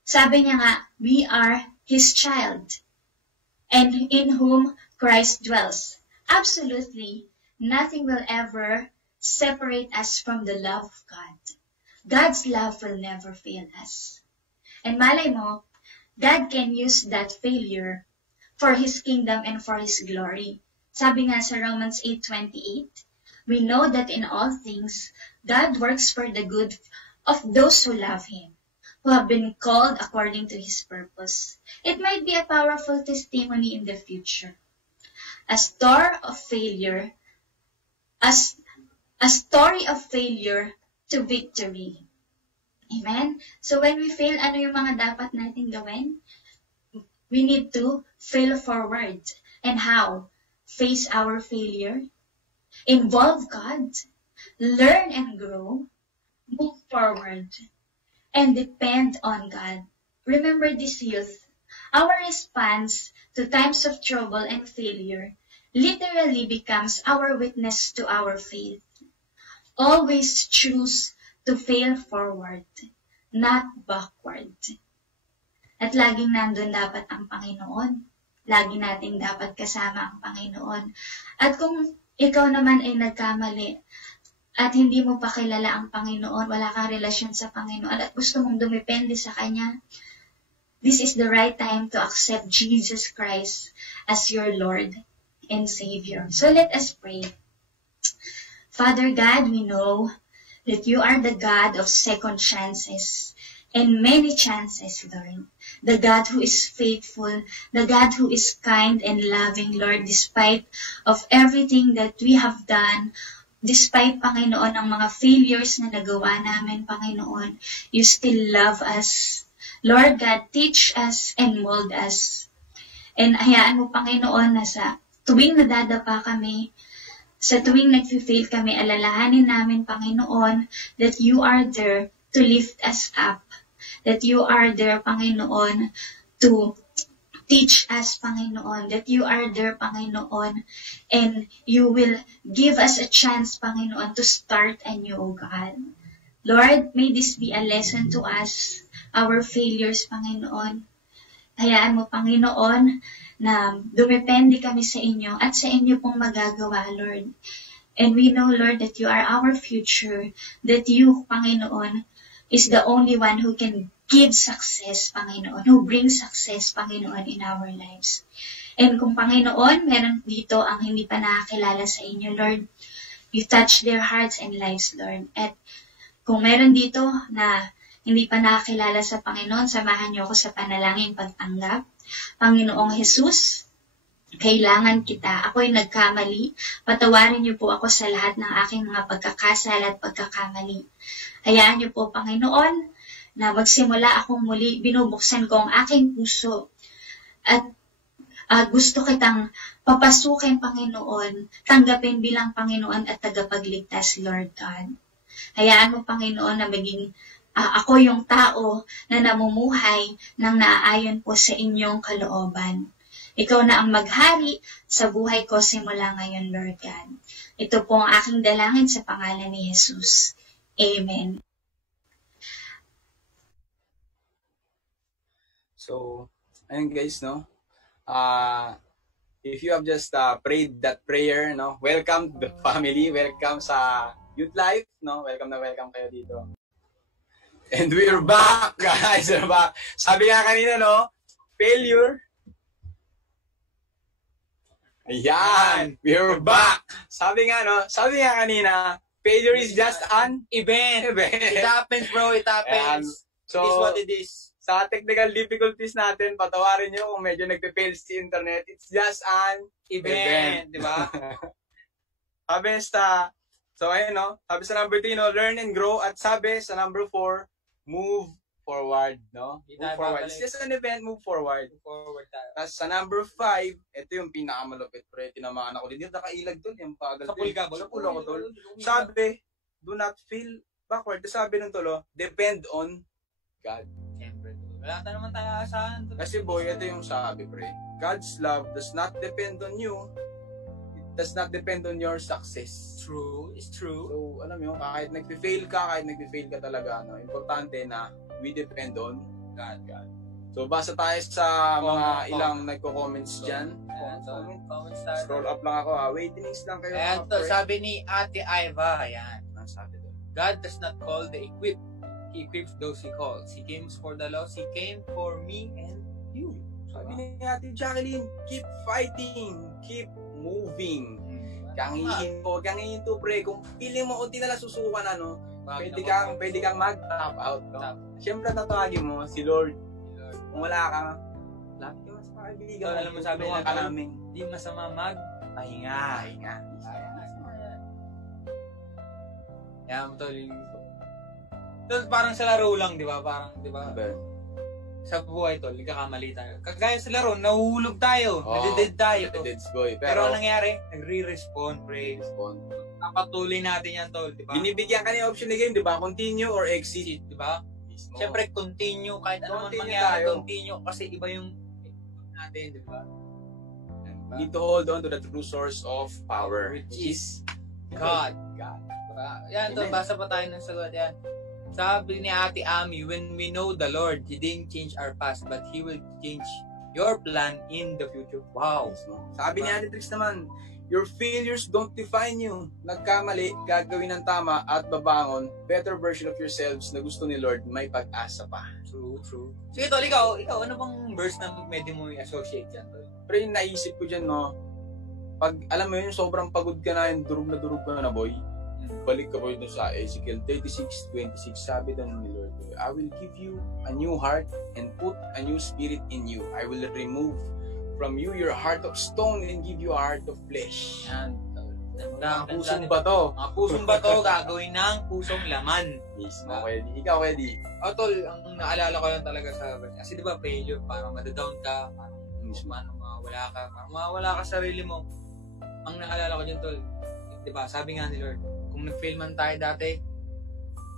sabi niya nga, we are His child, and in whom Christ dwells. Absolutely, nothing will ever separate us from the love of God. God's love will never fail us. And malay mo, God can use that failure for His kingdom and for His glory. Sabi nga sa Romans 8:28, we know that in all things, God works for the good of those who love Him, who have been called according to His purpose. It might be a powerful testimony in the future. A story of failure to victory. Amen? So when we fail, ano yung mga dapat natin gawin? We need to fail forward. And how? Face our failure, involve God, learn and grow, move forward, and depend on God. Remember this, youth. Our response to times of trouble and failure literally becomes our witness to our faith. Always choose to fail forward, not backward. At laging nandun dapat ang Panginoon. Lagi nating dapat kasama ang Panginoon. At kung ikaw naman ay nagkamali at hindi mo pa kilala ang Panginoon, wala kang relasyon sa Panginoon at gusto mong dumepende sa Kanya, this is the right time to accept Jesus Christ as your Lord and Savior. So let us pray. Father God, we know that you are the God of second chances and many chances, Lord. The God who is faithful, the God who is kind and loving, Lord, despite of everything that we have done, despite, Panginoon, ang mga failures na nagawa namin, Panginoon, you still love us. Lord God, teach us and mold us. And hayaan mo, Panginoon, na sa tuwing nadadapa kami, sa tuwing nag-fail kami, alalahanin namin, Panginoon, that you are there to lift us up. That you are there, Panginoon, to teach us, Panginoon, that you are there, Panginoon, and you will give us a chance, Panginoon, to start anew, O God. Lord, may this be a lesson to us, our failures, Panginoon. Hayaan mo, Panginoon, na dumepende kami sa inyo at sa inyo pong magagawa, Lord. And we know, Lord, that you are our future, that you, Panginoon, is the only one who can give success, Panginoon, who brings success, Panginoon, in our lives. And kung, Panginoon, meron dito ang hindi pa nakakilala sa inyo, Lord, you touch their hearts and lives, Lord. At kung meron dito na hindi pa nakakilala sa Panginoon, samahan niyo ako sa panalangin pagtanggap. Panginoong Jesus, kailangan kita. Ako'y nagkamali. Patawarin niyo po ako sa lahat ng aking mga pagkakasala at pagkakamali. Hayaan niyo po, Panginoon, na magsimula akong muli, binubuksan ko ang aking puso. At gusto kitang papasukin, Panginoon, tanggapin bilang Panginoon at tagapagligtas, Lord God. Hayaan mo, Panginoon, na maging ako yung tao na namumuhay ng naaayon po sa inyong kalooban. Ikaw na ang maghari sa buhay ko simula ngayon, Lord God. Ito po ang aking dalangin sa pangalan ni Jesus. Amen. So, ayun guys, no? If you have just prayed that prayer, no? Welcome to the family. Welcome sa Youth Life, no? Welcome na welcome kayo dito. And we're back, guys. We're back. Sabi nga kanina, no? Failure. Ayan. We're back. Sabi nga, no? Sabi nga kanina, failure is just an event. It happens, bro. It happens. Ayan. So, it is what it is. Sa technical difficulties natin, patawarin nyo kung medyo nagpe-fail si internet. It's just an event. Di ba? Sabi so ayun, no? Sabi sa number 3, no? Learn and grow. At sabi sa number 4, move forward, no? Move forward. It's just an event, move forward. Move forward tayo. Tapos sa number 5, ito yung pinakamalupit, pre. Tinamaan ako din. Yung nakailag dun, yung pagal. Sa pulga. Sa pulo ko tol. Sabi, do not feel backward. Sabi ng tulo, depend on God. Siyempre. Wala naman tayo asahan. Kasi boy, ito yung sabi, pre. God's love does not depend on you. It does not depend on your success. True. It's true. So, alam mo, kahit nagpe-fail ka talaga, no? Importante na we depend on God. So, basa tayo sa mga ilang nagko-comments dyan. Comments tayo. Scroll up lang ako, ha. Waitinings lang kayo. Ayan to, sabi ni Ate Iva, ayan. Ang sabi doon. God does not call the equipped. He equips those he calls. He came for the lost. He came for me and you. Sabi ni Ate Jacqueline, keep fighting, keep moving. Kangingin to, pre. Kung feeling mo unti na lang susukan, ano, pwede kang mag-tap out. No? Siyempre, tatawagin mo si Lord. Kung wala ka, lapit ka mas makaibigan. So, alam mo, sabi ka namin. Di masama magpahinga. Yan mo to, tol, parang sa laro lang, di ba? Parang, di ba? Sa buhay, tol, nagkakamali tayo. Kagaya sa laro, nahuhulog tayo. Nadidid tayo. Pero anong nangyari? Nagre-respond, pre. Napatuloy natin yan, tol, di ba? Binibigyan ka niya option ni game, di ba? Continue or exit, di ba? Siyempre, continue. Kahit ano man mangyari, continue. Kasi iba yung natin, di ba? We need to hold on to the true source of power, which is God. Diba? Yan, tol, basa pa tayo ng sagot yan. Sabi ni Ate Ami, when we know the Lord, He didn't change our past, but He will change your plan in the future. Wow! Sabi ni Ate Trix naman, your failures don't define you. Nagkamali, gagawin ng tama at babangon, better version of yourselves na gusto ni Lord, may pag-asa pa. True. Sige, tol, ikaw, ano bang verse na pwede mo i-associate dyan, tol? Pero yung naisip ko dyan, no, pag, alam mo yun, sobrang pagod ka na, yung durug na boy, balik ka po ito sa Ezekiel 36:26, sabi doon ni Lord, I will give you a new heart and put a new spirit in you. I will remove from you your heart of stone and give you a heart of flesh. Yan. Pusong bato. Mga pusong bato, gagawin ng pusong laman. Mismo, Weddy. Ikaw, Weddy. Tol, ang naalala ko lang talaga sa, kasi diba, failure, parang madadown ka, parang mawawala ka, parang mawawala ka sa sarili mo. Ang naalala ko dyan, tol, diba, sabi nga ni Lord, kung nag-fail man tayo dati,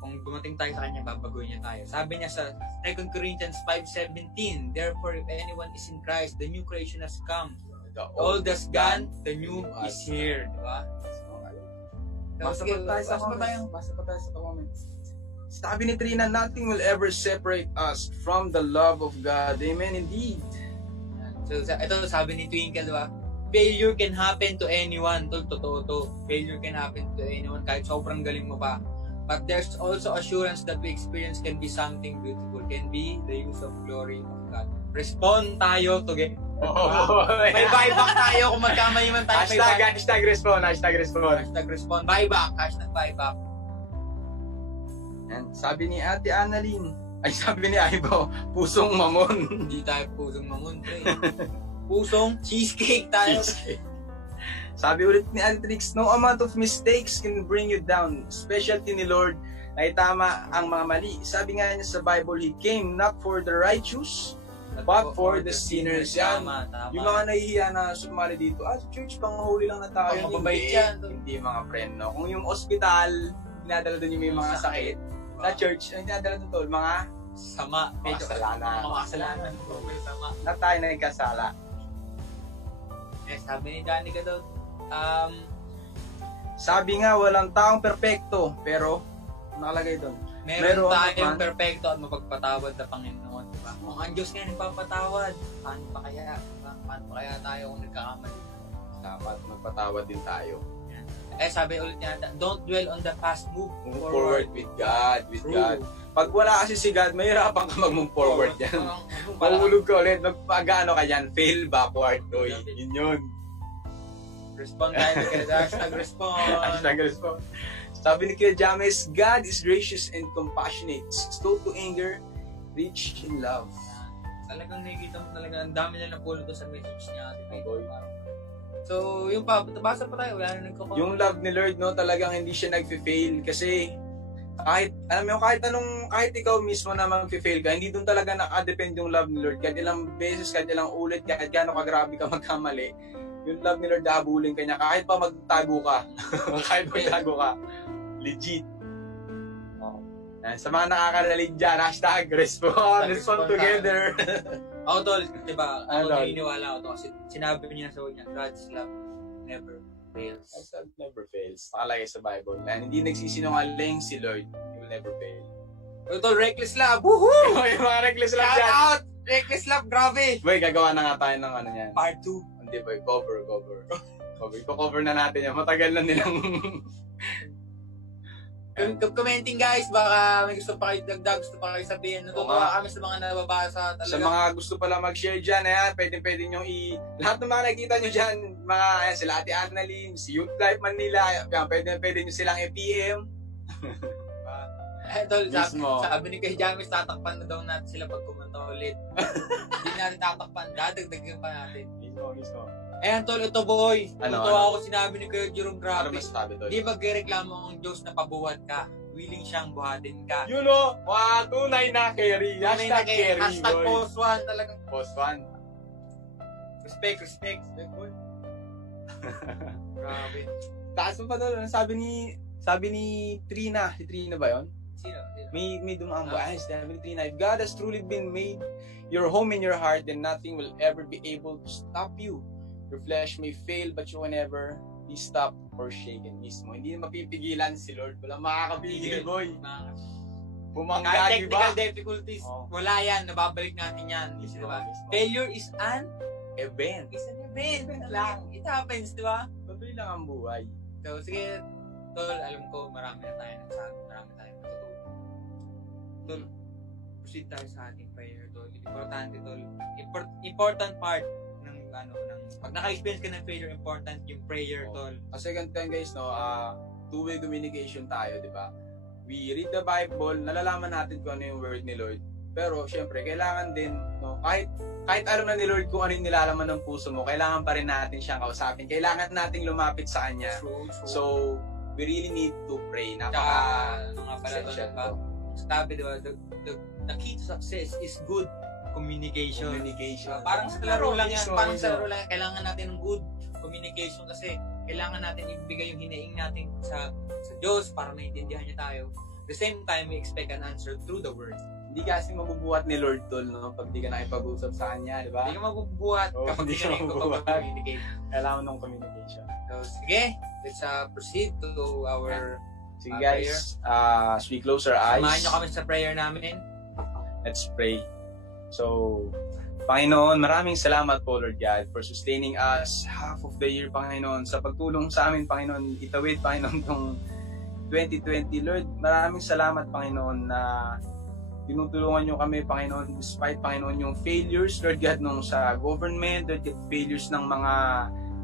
kung dumating tayo sa kanya, babaguhin niya tayo. Sabi niya sa 2 Corinthians 5:17, therefore if anyone is in Christ, the new creation has come. The old has gone, the new is here. Diba? Basta pa tayo sa comments. Sabi ni Trina, nothing will ever separate us from the love of God. Amen indeed. So, ito sabi ni Twinkle, diba? Failure can happen to anyone. Totoo to. Failure can happen to anyone kahit sobrang galing mo pa. But there's also assurance that we experience can be something beautiful. Can be the use of glory of God. Respond tayo to get. May buyback tayo kung magkamali man tayo. Hashtag respond. Hashtag respond. Buyback. Hashtag buyback. Yan. Sabi ni Ate Annalyn. Sabi ni Aibo, pusong mamon. Hindi tayo pusong mamon. Pusong cheesecake tayo. Sabi ulit ni Antrix, no amount of mistakes can bring you down. Specialty ni Lord na itama ang mga mali. Sabi nga niya sa Bible, He came not for the righteous, but for the sinners. Yan. Tama. Yung mga nahihiya na sumali dito, sa church, panghuli lang na tayo. Mababait yan. Hindi mga friend, no? Kung yung ospital, dinadala doon yung may mga sakit. Sa church, ang dinadala doon tol, mga sama. medyo kasalanan. Mga kasalanan. Sama. Na tayo na nagkasala. Sabi ni Danica daw, sabi nga, walang taong perpekto, pero nakalagay doon. Meron tayong perpekto at mapagpatawad na Panginoon, diba? Kung ang Diyos nga nagpapatawad, paano pa kaya tayo kung nagkakamali? Dapat magpatawad din tayo. Sabi ulit niya, don't dwell on the past, move forward with God, God. Pag wala kasi si God, mahirapan ka mag-move forward yan. Mahulog ka ulit, magpag-ano ka yan, fail backward, Doy. Yun. Respond tayo kaya hashtag respond. Sabi ni Kuya James, God is gracious and compassionate, slow to anger, rich in love. Talagang nakikita mo talaga, ang dami na napulot sa message niya. So, yung basa pa tayo, wala na nagkakot. Yung love ni Lord, no, talagang hindi siya nag-fail kasi kahit ikaw mismo na mag-fail ka, hindi doon talaga nakadepend yung love ni Lord. Kahit ilang beses, kahit ilang ulit, kahit gano'ng kagrabe ka magkamali, yung love ni Lord, habulin ka niya. Kahit pa magtago ka. Legit. Sa mga nakakalalig dyan, hashtag respond together. Ako tol, diba? Ako naniniwala ako to kasi sinabi niya sa kanya, God's love never fails. God's love never fails. Nakalagay sa Bible. Na hindi nagsisinungaling si Lord. He will never fail. Tol, reckless love. Woohoo! Yung mga reckless love dyan. Shout out! Reckless love, grabe! Boy, gagawa na nga tayo ng ano yan. Part 2. Hindi boy, cover. Iko-cover na natin yan. Matagal na nilang... Commenting guys, baka may gusto pa kayo dagdag, gusto pa kayo sabihin. Natutuwa kami sa mga nababasa talaga. Sa mga gusto pala mag-share dyan, pwede nyo lahat ng mga nakikita nyo dyan, sila Ate Annalyn, si Youth Life Manila, pwede nyo silang i-PM. Tol, sabi ni Kuya James, tatakpan na daw natin sila pag kumanta ulit. Hindi natin tatakpan, dadagdagan pa natin. Mismo. Ayan tol, ito boy. Tutuwa ako sinabi ni Kuya Jerome, grabe. Ano masasabi tol? Di magreklamo ang Diyos na pabuhat ka. Willing siyang buhatin ka. You know, tunay na carry. Hashtag carry. Hashtag post 1 talagang. Post 1. Respect boy. Grabe. Taas mo pa doon, sabi ni Trina. Si Trina ba yun? Sino? May dumaang ba? Sabi ni Trina, if God has truly been made your home in your heart, then nothing will ever be able to stop you. Your flesh may fail, but you will never be stopped or shaken mismo. Hindi na mapipigilan si Lord. Walang makakapigil, boy. Bumangga, kahit diba? technical difficulties, wala yan. Nababalik natin yan. Diba? Failure is an event. It's an event lang. It happens, di ba? Tuloy lang ang buhay. So, sige, tol, alam ko marami na tayo nagsabi. Marami tayong natutunan. Tol, proceed tayo sa ating prayer, tol. Importante, tol. Important part pag naka-experience ka ng failure, important yung prayer, tol. Kasi ganito guys, no, two-way communication tayo, di ba? We read the Bible, nalalaman natin kung ano yung word ni Lord. Pero, syempre, kailangan din, no, kahit alam na ni Lord kung ano yung nilalaman ng puso mo, kailangan pa rin natin siyang kausapin. Kailangan nating lumapit sa Kanya. True. So, we really need to pray. Napaka-essential to. Sabi, di ba, the key to success is good communication. Parang sa laro lang yan. Kailangan natin ng good communication kasi kailangan natin ibigay yung hinaing natin sa Diyos para maintindihan niya tayo. the same time, we expect an answer through the Word. Hindi kasi mabubuhat ni Lord Tol, no? Pag di ka nakipag-usap sa Kanya, di ba? Hindi ka mabubuhat kapag hindi di ka ka mabubuhat. communicate. Kailangan ng communication. So, sige, let's proceed to our Sige guys, as we close our eyes, samahan nyo kami sa prayer namin. let's pray. So, Panginoon, maraming salamat po, Lord God, for sustaining us half of the year, Panginoon, sa pagtulong sa amin, Panginoon, itawid, Panginoon, itong 2020. Lord, maraming salamat, Panginoon, na tinutulungan nyo kami, Panginoon, despite, Panginoon, yung failures, Lord God, nung sa government, Lord God, failures ng mga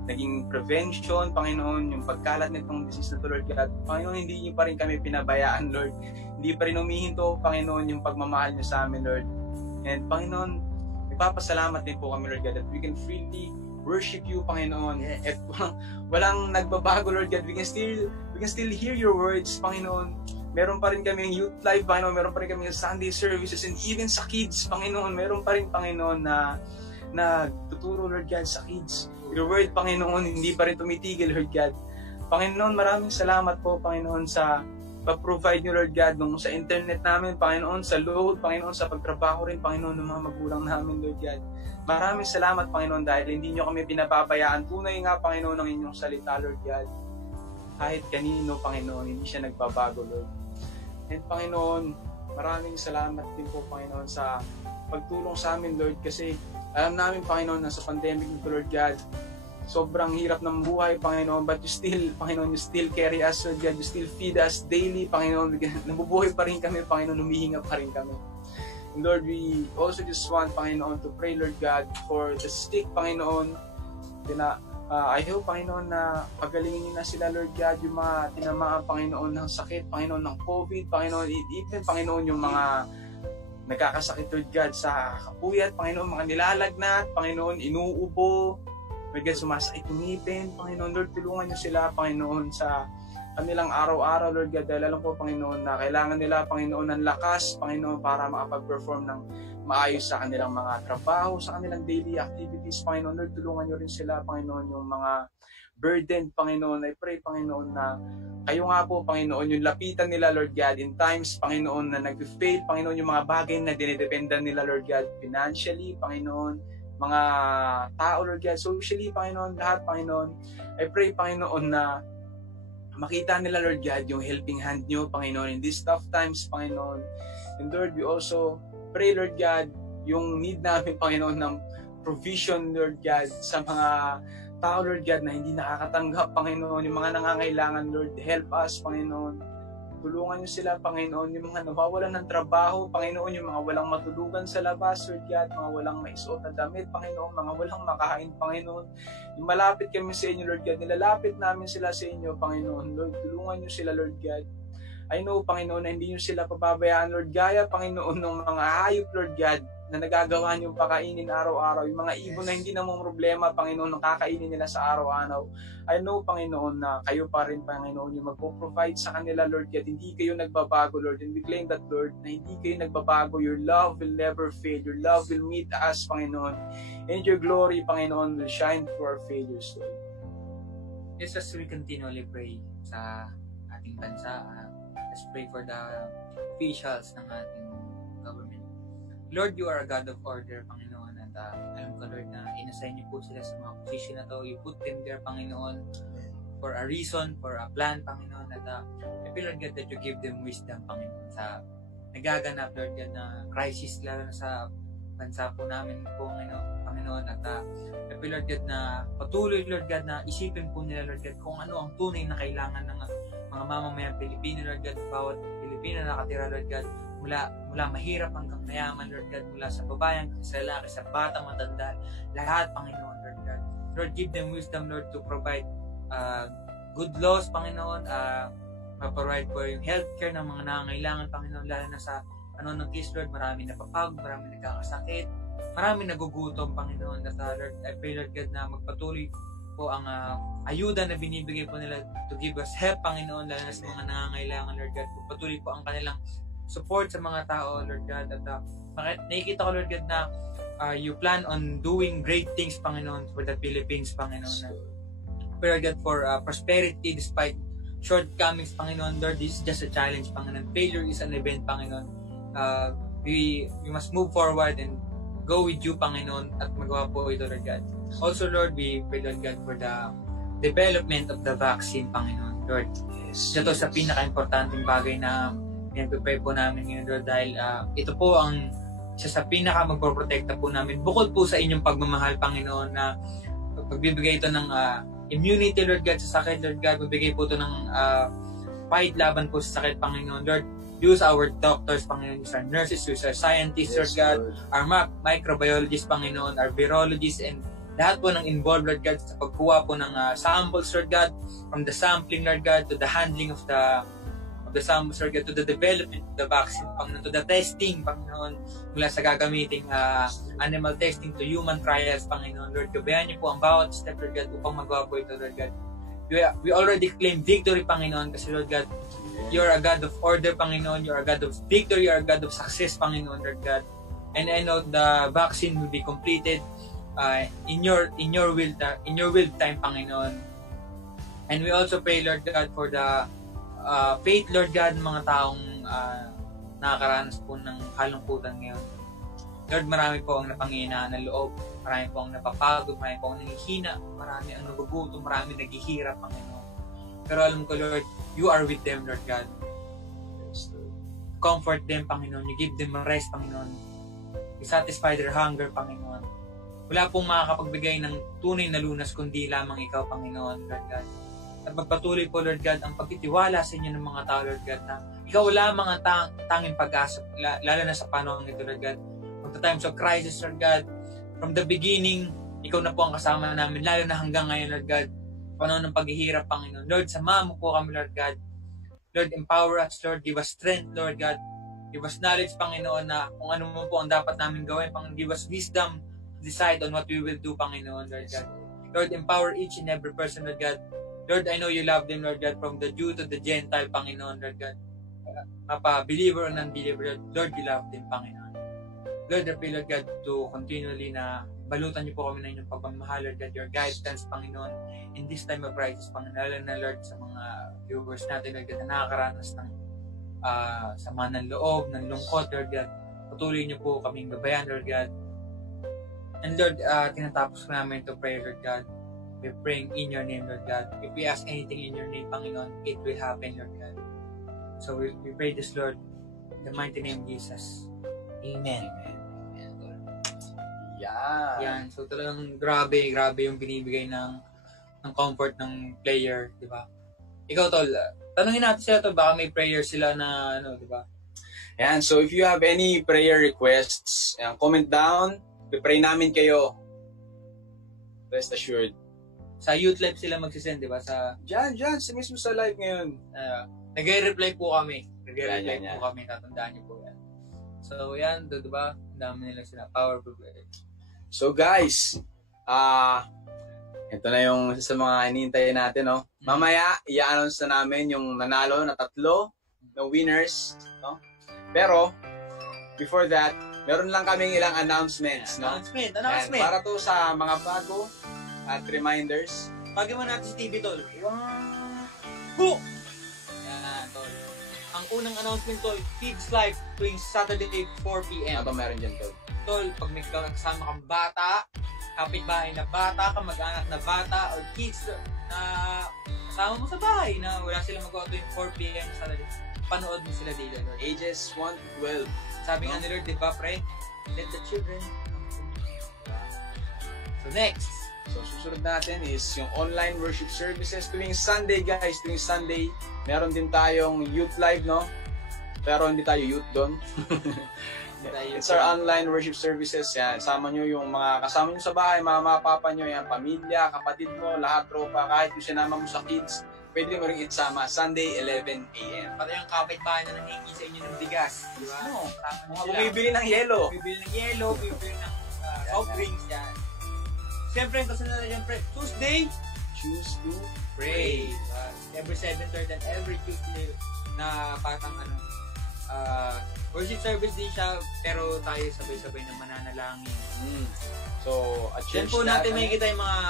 naging prevention, Panginoon, yung pagkalat nitong disease na to, Lord God. Panginoon, hindi nyo pa rin kami pinabayaan, Lord. Hindi pa rin humihinto, Panginoon, yung pagmamahal nyo sa amin, Lord. And, Panginoon, nagpapasalamat din po kami, Lord God, that we can freely worship you, Panginoon. At walang nagbabago, Lord God. We can still hear your words, Panginoon. Meron pa rin kami youth life, Panginoon. Meron pa rin kami Sunday services, and even sa kids, Panginoon. Meron pa rin, Panginoon, na tuturo, Lord God, sa kids. Your word, Panginoon, hindi pa rin tumitigil, Lord God. Panginoon, maraming salamat po, Panginoon, sa pag-provide niyo, Lord God, nung sa internet namin, Panginoon, sa load, Panginoon, sa pagtrabaho rin, Panginoon, ng mga magulang namin, Lord God. Maraming salamat, Panginoon, dahil hindi niyo kami pinapabayaan. Tunay nga, Panginoon, ng inyong salita, Lord God. Kahit kanino, Panginoon, hindi siya nagbabago, Lord. And, Panginoon, maraming salamat din po, Panginoon, sa pagtulong sa amin, Lord, kasi alam namin, Panginoon, na sa pandemic nito, Lord God, sobrang hirap ng buhay, Panginoon, but you still, Panginoon, you still carry us, Lord God, you still feed us daily, Panginoon, nabubuhay pa rin kami, Panginoon, humihinga pa rin kami. And Lord, we also just want, Panginoon, to pray, Lord God, for the sick, Panginoon. I hope, Panginoon, na pagalingin niyo na sila, Lord God, yung mga tinamaan, Panginoon, ng sakit, Panginoon, ng COVID, Panginoon, even, Panginoon, yung mga nagkakasakit, Lord God, sa kapuyat, Panginoon, mga nilalagnat, Panginoon, inuubo, Lord God, sumasakit yung ngipin, Panginoon, Lord, tulungan niyo sila, Panginoon, sa kanilang araw-araw, Lord God, dahil alam ko, Panginoon, na kailangan nila, Panginoon, ng lakas, Panginoon, para makapag-perform ng maayos sa kanilang mga trabaho, sa kanilang daily activities, Panginoon, Lord, tulungan niyo rin sila, Panginoon, yung mga burden, Panginoon. I pray, Panginoon, na kayo nga po, Panginoon, yung lapitan nila, Lord God, in times, Panginoon, na nag-fail, Panginoon, yung mga bagay na dinidependan nila, Lord God, financially, Panginoon, mga tao, Lord God, socially, Panginoon, lahat, Panginoon. I pray, Panginoon, na makita nila, Lord God, yung helping hand nyo, Panginoon, in these tough times, Panginoon. And Lord, we also pray, Lord God, yung need namin, Panginoon, ng provision, Lord God, sa mga tao, Lord God, na hindi nakakatanggap, Panginoon, yung mga nangangailangan, Lord, help us, Panginoon. Tulungan niyo sila, Panginoon, yung mga nawawalan ng trabaho, Panginoon, yung mga walang matulugan sa labas, Lord God, mga walang maisuot na damit, Panginoon, mga walang makain, Panginoon. Yung malapit kami sa inyo, Lord God, nilalapit namin sila sa inyo, Panginoon. Lord, tulungan niyo sila, Lord God. I know, Panginoon, na hindi niyo sila pababayaan, Lord, gaya, Panginoon, ng mga hayop, Lord God, na nagagawa niyong pakainin araw-araw, yung mga ibon na hindi namang problema, Panginoon, nakakainin nila sa araw-araw. I know, Panginoon, na kayo pa rin, Panginoon, yung magpo-provide sa kanila, Lord God. Hindi kayo nagbabago, Lord. And we claim that, Lord, na hindi kayo nagbabago. Your love will never fail. Your love will meet us, Panginoon. And your glory, Panginoon, will shine through our failures, Lord. Yes, as we continually pray sa ating bansa, let's pray for the officials ng ating government. Lord, you are a God of order, Panginoon, at alam ko, Lord, na inassign niyo po sila sa mga position na to. You put them there, Panginoon, for a reason, for a plan, Panginoon, at I feel, Lord God, that you give them wisdom, Panginoon, sa nagaganap, Lord God, na crisis, lalo na sa bansa po namin po, Panginoon, at I feel, Lord God, na patuloy, Lord God, na isipin po nila, Lord God, kung ano ang tunay na kailangan ng mga mamamayang Pilipino, Lord God, bawat Pilipino na nakatira, Lord God, mula mahirap hanggang mayaman, Lord God, mula sa babayan, sa lalaki, sa batang, matanda, lahat, Panginoon, Lord God. Lord, give them wisdom, Lord, to provide good laws, Panginoon, ma-provide for yung healthcare ng mga nangangailangan, Panginoon, lalo na sa ng case, Lord, marami napapagod, marami nagkakasakit, marami nagugutom, Panginoon, at Lord, I pray, Lord God, na magpatuloy po ang ayuda na binibigay po nila to give us help, Panginoon, lalo na sa mga nangangailangan, Lord God. Patuloy po ang kanilang support sa mga tao, Lord God, at nakikita ko, Lord God, na you plan on doing great things, Panginoon, for the Philippines, Panginoon. Lord God, for prosperity despite shortcomings, Panginoon. Lord, this is just a challenge, Panginoon. Failure is an event, Panginoon. We must move forward and go with you, Panginoon, at magawa po ito, Lord God. Also, Lord, we pray, Lord God, for the development of the vaccine, Panginoon. Lord, ito sa pinaka-importanting bagay na pinag-pray po namin ngayon, Lord, dahil ito po ang isa sa pinaka-magproprotekta po namin. Bukod po sa inyong pagmamahal, Panginoon, na pagbibigay ito ng immunity, Lord God, sa sakit, Lord God, magbigay po ito ng fight laban po sa sakit, Panginoon. Lord, use our doctors, Panginoon, use our nurses, use our scientists, Lord God, our microbiologists, Panginoon, our virologists, and lahat po ng involved, Lord God, sa pagkuha po ng samples, Lord God, from the sampling, Lord God, to the handling of the samples, Lord God, to the development of the vaccine, Panginoon, to the testing, Panginoon, mula sa gagamiting animal testing to human trials, Panginoon. Lord, gabayan niyo po ang bawat step, Lord God, upang magawa po ito, Lord God. We already claim victory, Panginoon, kasi, Lord God, you're a God of order, Panginoon, you're a God of victory, you're a God of success, Panginoon, Lord God. And I know the vaccine will be completed in your will time, Panginoon. And we also pray, Lord God, for the faith, Lord God, ng mga taong nakakaranas po ng kalungkutan ngayon. Lord, marami po ang napanginaan ng loob, marami po ang napapagod, marami po ang nangihina, marami ang nagugutom, marami naghihirap, Panginoon. Pero alam ko, Lord, you are with them, Lord God. Comfort them, Panginoon. You give them rest, Panginoon. You satisfy their hunger, Panginoon. Wala pong makakapagbigay ng tunay na lunas kundi lamang ikaw, Panginoon, Lord God. At magpatuloy po, Lord God, ang pagtitiwala sa inyo ng mga tao, Lord God, na ikaw lamang ang tanging pag-asa, lalo na sa panahon ito, Lord God. Pag the times of crisis, Lord God, from the beginning, ikaw na po ang kasama namin, lalo na hanggang ngayon, Lord God. Panahon ng paghihirap, Panginoon. Lord, samahan mo po kami, Lord God. Lord, empower us, Lord. Give us strength, Lord God. Give us knowledge, Panginoon, na kung ano mo po ang dapat namin gawin. Panginoon, give us wisdom decide on what we will do, Panginoon, Lord God. Lord, empower each and every person, Lord God. Lord, I know you love them, Lord God, from the Jew to the Gentile, Panginoon, Lord God. Mapa-believer or non-believer, Lord, you love them, Panginoon. Lord, I pray, Lord God, to continually na balutan niyo po kami ng inyong pagmamahal, Lord God, your guidance, Panginoon, in this time of crisis, Panginoon, lalo na, Lord, sa mga viewers natin, Lord God, na nakakaranas ng sama ng loob, ng lungkot, Lord God. Patuloy niyo po kaming gabayan, Lord God. And Lord, tinatapos ko namin to pray, Lord God. We're praying in your name, Lord God. If we ask anything in your name, Panginoon, it will happen, Lord God. So we pray this, Lord, in the mighty name of Jesus. Amen. Yan. So talagang grabe yung binibigay ng comfort ng player, di ba? Ikaw, Tol, tanungin natin sila, Tol, baka may prayer sila na, di ba? Yan. So if you have any prayer requests, comment down. Pray namin kayo. Rest assured. Sa youth live sila magsisend, di ba? Diyan, mismo sa live ngayon. Nag-reply po kami. Tatandaan niyo po yan. So, yan, di ba? Ang dami nila sila. Powerful. So, guys, ito na yung sa mga hinihintay natin, no? Mamaya, i-announce na namin yung nanalo na 3 na winners, no? Pero, before that, meron lang kaming ilang announcements, no? Announcement. And para to sa mga bago at reminders. Pagin mo natin si TV, Tol. Wow! Yan, Tol. Ang unang announcement, Tol, Kids Live tuwing Saturday 4 p.m. Ano meron dyan, Tol? Tol, pag may kasama kang bata, kapitbahay na bata, kamag-anak na bata, or kids na kasama mo sa bahay na wala silang magawa tuwing 4 p.m. Saturday, panood mo sila dito, Lord. Ages 1 to 12. Sabi nga ni Lord, di ba, pre? Let the children. So, next. So, susunod natin is yung online worship services. Tuwing Sunday, guys, tuwing Sunday, meron din tayong youth live, no? Pero hindi tayo youth doon. It's our online worship services. Yan, sama nyo yung mga kasama nyo sa bahay, mama, papa nyo, yan, pamilya, kapatid mo, lahat, tropa, kahit yung sinama mo sa kids, pwede mo rin isama. Sunday, 11 a.m. Pati yung kapitbahay na nangingi sa inyo ng bigas. Di ba? No. Bumibili ng yelo. Bibili ng yelo, bibili ng soft drinks, yan. Siyempre, kasunod na siyempre, Tuesday, choose to pray. Every 7:30 and every Tuesday na patang worship service din siya, pero tayo sabay-sabay na mananalangin. So, at church po natin may kita yung mga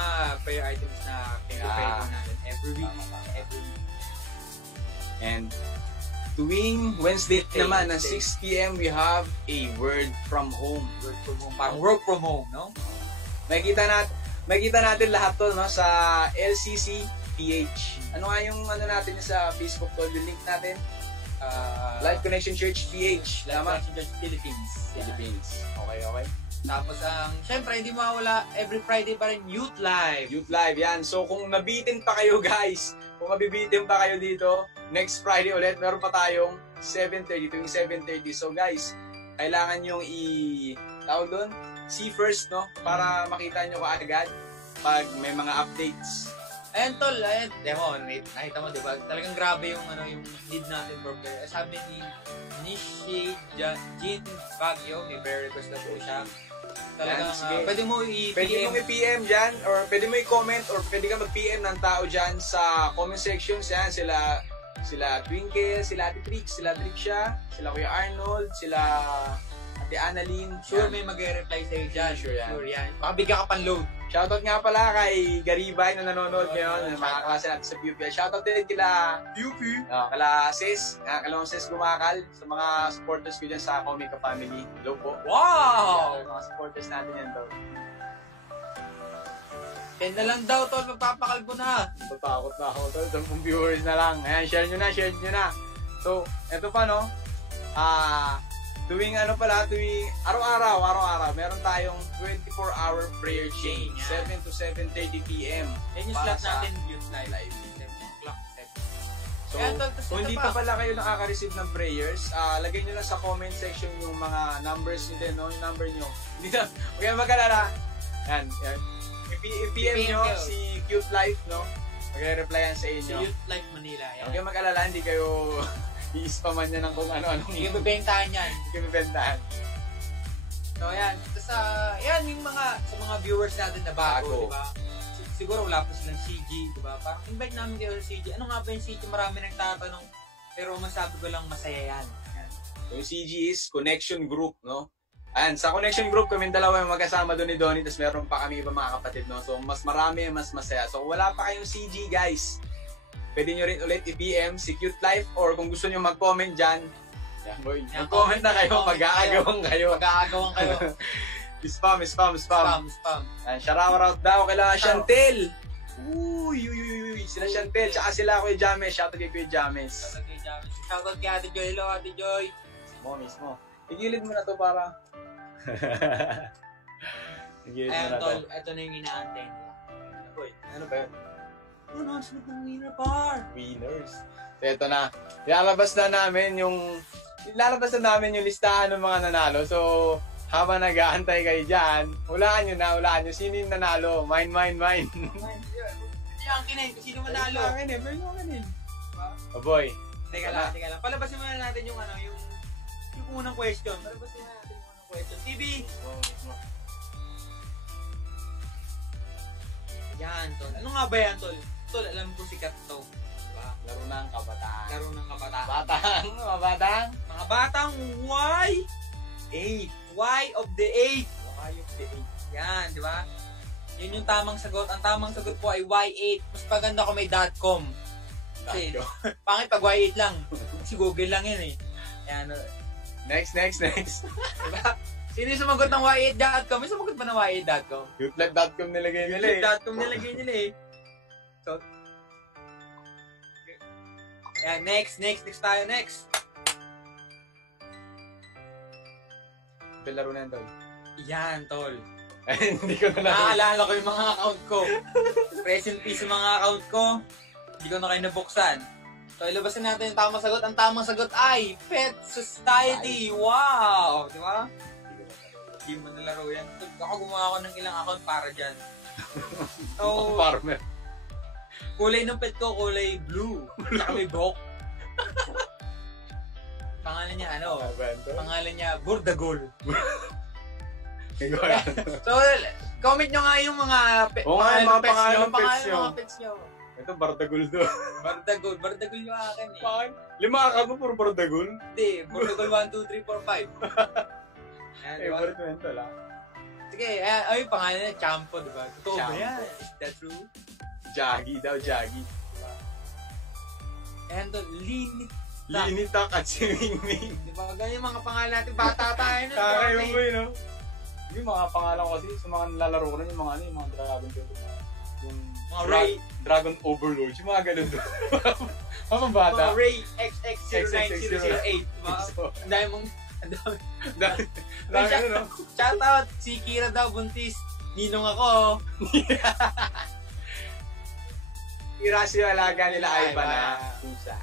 prayer items na pinag-pray po natin every week. And tuwing Wednesday naman na 6 p.m. we have a word from home. Work from home. Parang work from home, no? Makikita natin lahat to, no, sa LCC PH. Ano nga yung ano natin sa Facebook to, yung link natin? Live Connection Church PH. Live Connection Church Philippines. Philippines. Okay. Tapos syempre hindi mawala every Friday pa rin Youth Live. Youth Live, yan. So kung nabitin pa kayo guys, kung mabibitin pa kayo dito, next Friday ulit, meron pa tayong 7:30 tuwing 7:30. So guys, kailangan yung tawag doon, see first, no? Para makita nyo kaagad pag may mga updates. Ayan tol, demo, nakita mo diba? Talagang grabe yung yung need natin for prayer. Sabi ni Nishi Jean Baguio, may prayer request na po siya. Talagang pwede mo i-PM dyan, or pwede mo i-comment, or pwede ka mag-PM ng tao dyan sa comment sections. Yan, sila Twinkle, sila Ate Trix, sila Trixia, sila Kuya Arnold, sila Ate Annalyn. Sure may mag-reply sa'yo dyan. Sure yan. Baka bigyan ka pan-load. Shoutout nga pala kay Garibay na nanonood ngayon, mga klase natin sa PUP. Shoutout din kila PUP, kala Sis, kalawang Sis Gumakal, sa mga supporters ko dyan sa Comica Family. Hello po. Wow! Mga supporters natin yan daw. 10 na lang daw tol, magpapakalbo na. Tatakot na ako tol, 10 viewers na lang. Ayan, share nyo na. So, eto pa no, tuwing araw-araw, meron tayong 24-hour prayer chain, 7 to 7:30 p.m. Yan yung slot natin, Youth Live. 7 o'clock. So, kung hindi pa pala kayo nakaka-receive ng prayers, lagay nyo lang sa comment section yung mga numbers nyo din, no? Yung number nyo. Hindi na, huwag kayo mag-alala. Yan. I-PM nyo si Cute Life, no? Mag-replyan sa inyo. Si Youth Life Manila. Yan. Huwag kayo mag-alala, hindi kayo i-spaman niya ng kung ano-ano. Hindi kayo bibentahan yan. So, yan. Tapos, yan yung sa mga viewers natin na bago, diba? Siguro wala pa silang CG, diba? Parang invite namin kayo sa CG. Ano nga ba yung CG? Marami nagtatanong. Pero masabi ko lang masaya yan. So, yung CG is Connection Group, no? Ayan, sa Connection Group, kami dalawa yung magkasama doon ni Donnie, tapos meron pa kami iba mga kapatid, no? So, mas marami, mas masaya. So, wala pa kayong CG, guys. Pwede nyo rin ulit i-PM si Cute Life, or kung gusto nyo mag-comment dyan, mag-comment na kayo, mag-aagawang kayo. Spam. Ayan, shoutout daw kila Chantel. Uy, sila Chantel, tsaka sila Kuya James. Shoutout kay Kuya James. Shoutout kay Ate Joy. Hello, Ate Joy. Mismo. Igilid mo na to para... Ayan, tol, ito na yung inaantay nila. Ano ba yun? Announcement ng winner par. Winners. So, ito na. Ilalabas na namin yung listahan ng mga nanalo. So, habang nag-aantay kayo dyan, hulaan nyo. Sino yung nanalo? Mine. Yung kinin, sino manalo? Yung akin. Oh boy. Teka lang. Palabasin muna natin yung unang question. TV! Yan, tol. Ano nga ba yan, tol? Tol, alam ko sikat to. Diba? Laro ng kabataan. Mga batang Y! 8. Y of the 8. Yan, di ba? Yun yung tamang sagot. Ang tamang sagot po ay Y8. Mas paganda ko may .com. Kasi, pangit pag Y8 lang. Si Google lang yun eh. Yan. Next. Diba? Sino yung sumagot ng Y8.com? May sumagot ba ng Y8.com? Youtlife.com nilagay nila eh. Youtlife.com nilagay nila eh. So, yan, next tayo. Laro na yan, tol. Yan, tol. Hindi ko na naaalala ko yung mga account ko. Present piece yung mga account ko. Hindi ko na kayo nabuksan. So, ilabasin natin yung tamang sagot. Ang tamang sagot ay Pet Society. Wow! Di ba? Hindi mo nalaro yan. Ako gumawa ko ng ilang account para dyan. So, farmer. Kulay ng pet ko, kulay blue. Tsaka may buhok. Pangalan niya, Pangalan niya, Burdagol. So, comment nyo nga yung mga pets nyo. Ito, Bardagol do. Bardagol yung akin eh. Bakit? 5 ka mo, puro Bardagol? Hindi, Bardagol 1, 2, 3, 4, 5. Yan, diba? Favorite mo yan tala. Sige, ay, pangalan niya, Champo, diba? Totoo ba yan? Is that true? Jaggy daw, Jaggy. And Linitak at si Mingming. Di ba? Ganyan yung mga pangalan natin. Bata tayo nun. Kakayo mo yun, no? Yung mga pangalan ko kasi, sa mga nalalaro ko na yung mga yung mga Dragon Turtle. Yung Mga Ray. Dragon Overlord. Yung mga ganun doon. Mga bata. Mga Ray XX09008. So, Ang dami mong... dami ano, no? Shoutout! Si Kira daw, buntis. Ninong ako. Irasyo alaga nila ay ba na pusa.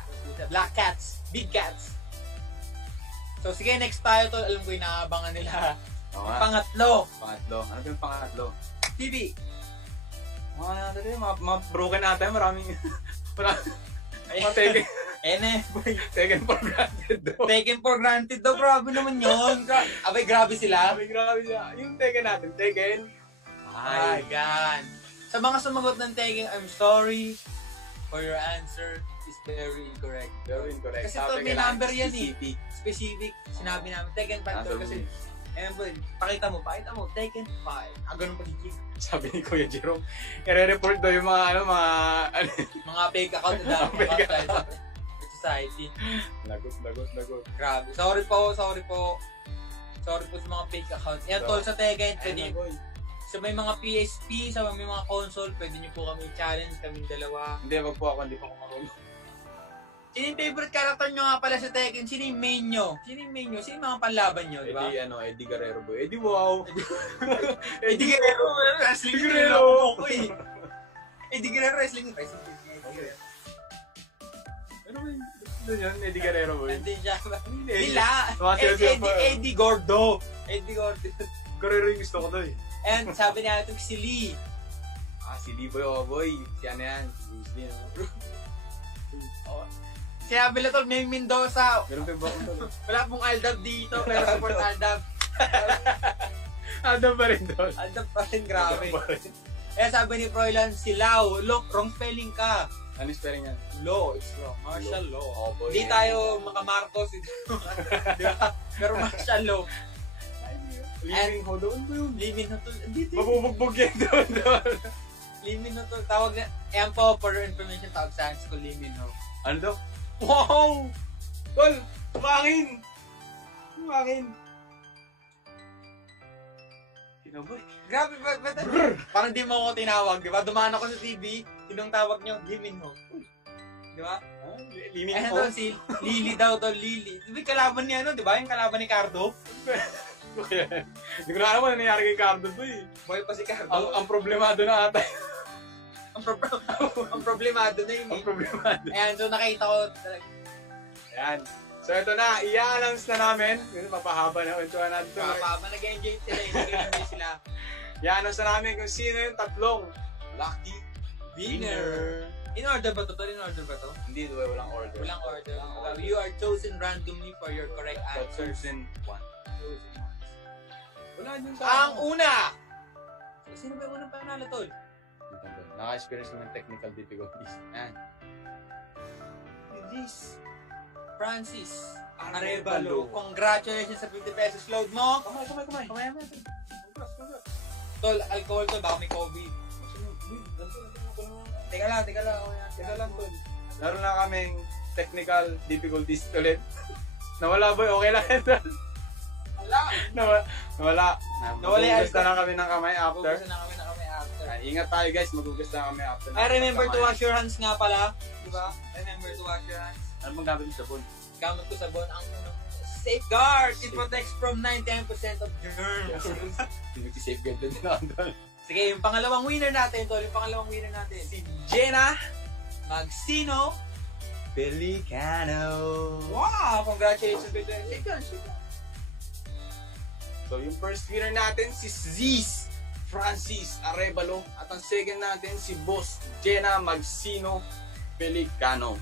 Black cats. Big cats. So sige, next tayo to. Alam ko yung naabangan nila. Oo nga. Pangatlo. Pangatlo. Ano ba yung pangatlo? TV. Mga broken ata, maraming mga taken for granted daw. Taken for granted daw. Grabe naman yun. Abay, grabe sila. Grabe siya. Yung Tekken natin, Tekken. My God. Sa mga sumagot ng Tekken, I'm sorry for your answer is very incorrect. Very incorrect. Kasi ito, may number yan eh. Specific. Sinabi namin, Tekken 5 to kasi. Ayan po, pakita mo, Tekken 5. Ganun pagiging. Sabi ni Kuya Jerome, i-report daw yung mga Mga fake account na dami Fake account sa society. Lagot. Grabe. Sorry po sa mga fake account. Yan, tol sa Tekken, pwede sa may mga PSP, sa may mga console, pwede nyo po kami challenge, kaming dalawa. Hindi, wag po ako, hindi pa ako marunong. Sino yung favorite character nyo nga pala sa Tekken? Sino yung main nyo? Sino yung mga panlaban nyo, di ba? Eddie Guerrero boy. Eddie wow. Eddie Guerrero, wrestling Eddie Guerrero. Eddie Guerrero, wrestling. Ano ba yun? Ano yun? Eddie Guerrero boy. Nandun siya. Nila. Eddie Gordo. Eddie Gordo. Guerrero yung gusto ko to eh. And sabi niya natin si Lee. Si Lee boy, boy. Si ano yan? Si Bruce Lee, no? Sinabi lang tol, may Mendoza. Meron pa yung bakong to. Wala pong Aldab dito, pero support Aldab. Aldab pa rin doon. Aldab pa rin, grabe. Sabi ni Froilan, si Lau. Look, wrong spelling ka. Ano yung spelling yan? Law, it's law. Martial law. Oh, boy. Hindi tayo makamarcos. Diba? Pero martial law. Living ho doon po yun. Limin na to. Dito. Mabubugbog yan doon. Limin na to. Tawag na. Ayan po, for information, tawag sa hands ko, Limin ho. Ano daw? Wow! Tol! Tumangin! Kinaboy. Grabe, parang di mo ako tinawag, di ba? Dumaan ako sa TV, sinong tawag niyo? Limin ho. Di ba? Limin Ayan ho? to, si Lily daw to, Lily. Di ba kalaban niya, di ba? Yung kalaban ni Cardo? Hindi ko na alam ano nangyari kay Cardo to eh. Boy pa si Cardo. Ang problemado na ata. Ang problemado na yun. Ang problemado. Ayan, so nakita ko talaga. Ayan. So ito na, i-announce na namin. Kasi mapahaba na kwentuhan natin ito. Papa, nag-enjoy sila, nag-enjoy sila. I-announce na namin kung sino yung tatlong lucky Winner. In order ba to? In order ba to? Hindi, walang order. Walang order. You are chosen randomly for your correct answers. Chosen one. Wala dun sa... Ang una! Sino ba yung unang panalo, tol? Naka-experience ko ng technical difficulties. Ayan. This Francis Arevalo. Congratulations sa 50 pesos load mo. Kamay. Tol, alcohol to. Baka may COVID. Teka lang, tol. Laro na kaming technical difficulties ulit. Nawala boy, okay lang yan. Nawala. Magugas na lang kami ng kamay after. Ingat tayo guys, magugas na kami after. Remember to wash your hands nga pala. Diba? Remember to wash your hands. Ano bang gamit yung sabon? Gamit ko sabon ang safeguard. It protects from 99% of germs. Hindi safeguard din ako. Sige, yung pangalawang winner natin, tol. Si Jenna Magsino Pelicano. Wow! Congratulations with the second. So yung first winner natin si Ziz Francis Arevalo at ang second natin si Boss Jenna Magsino Pelicano.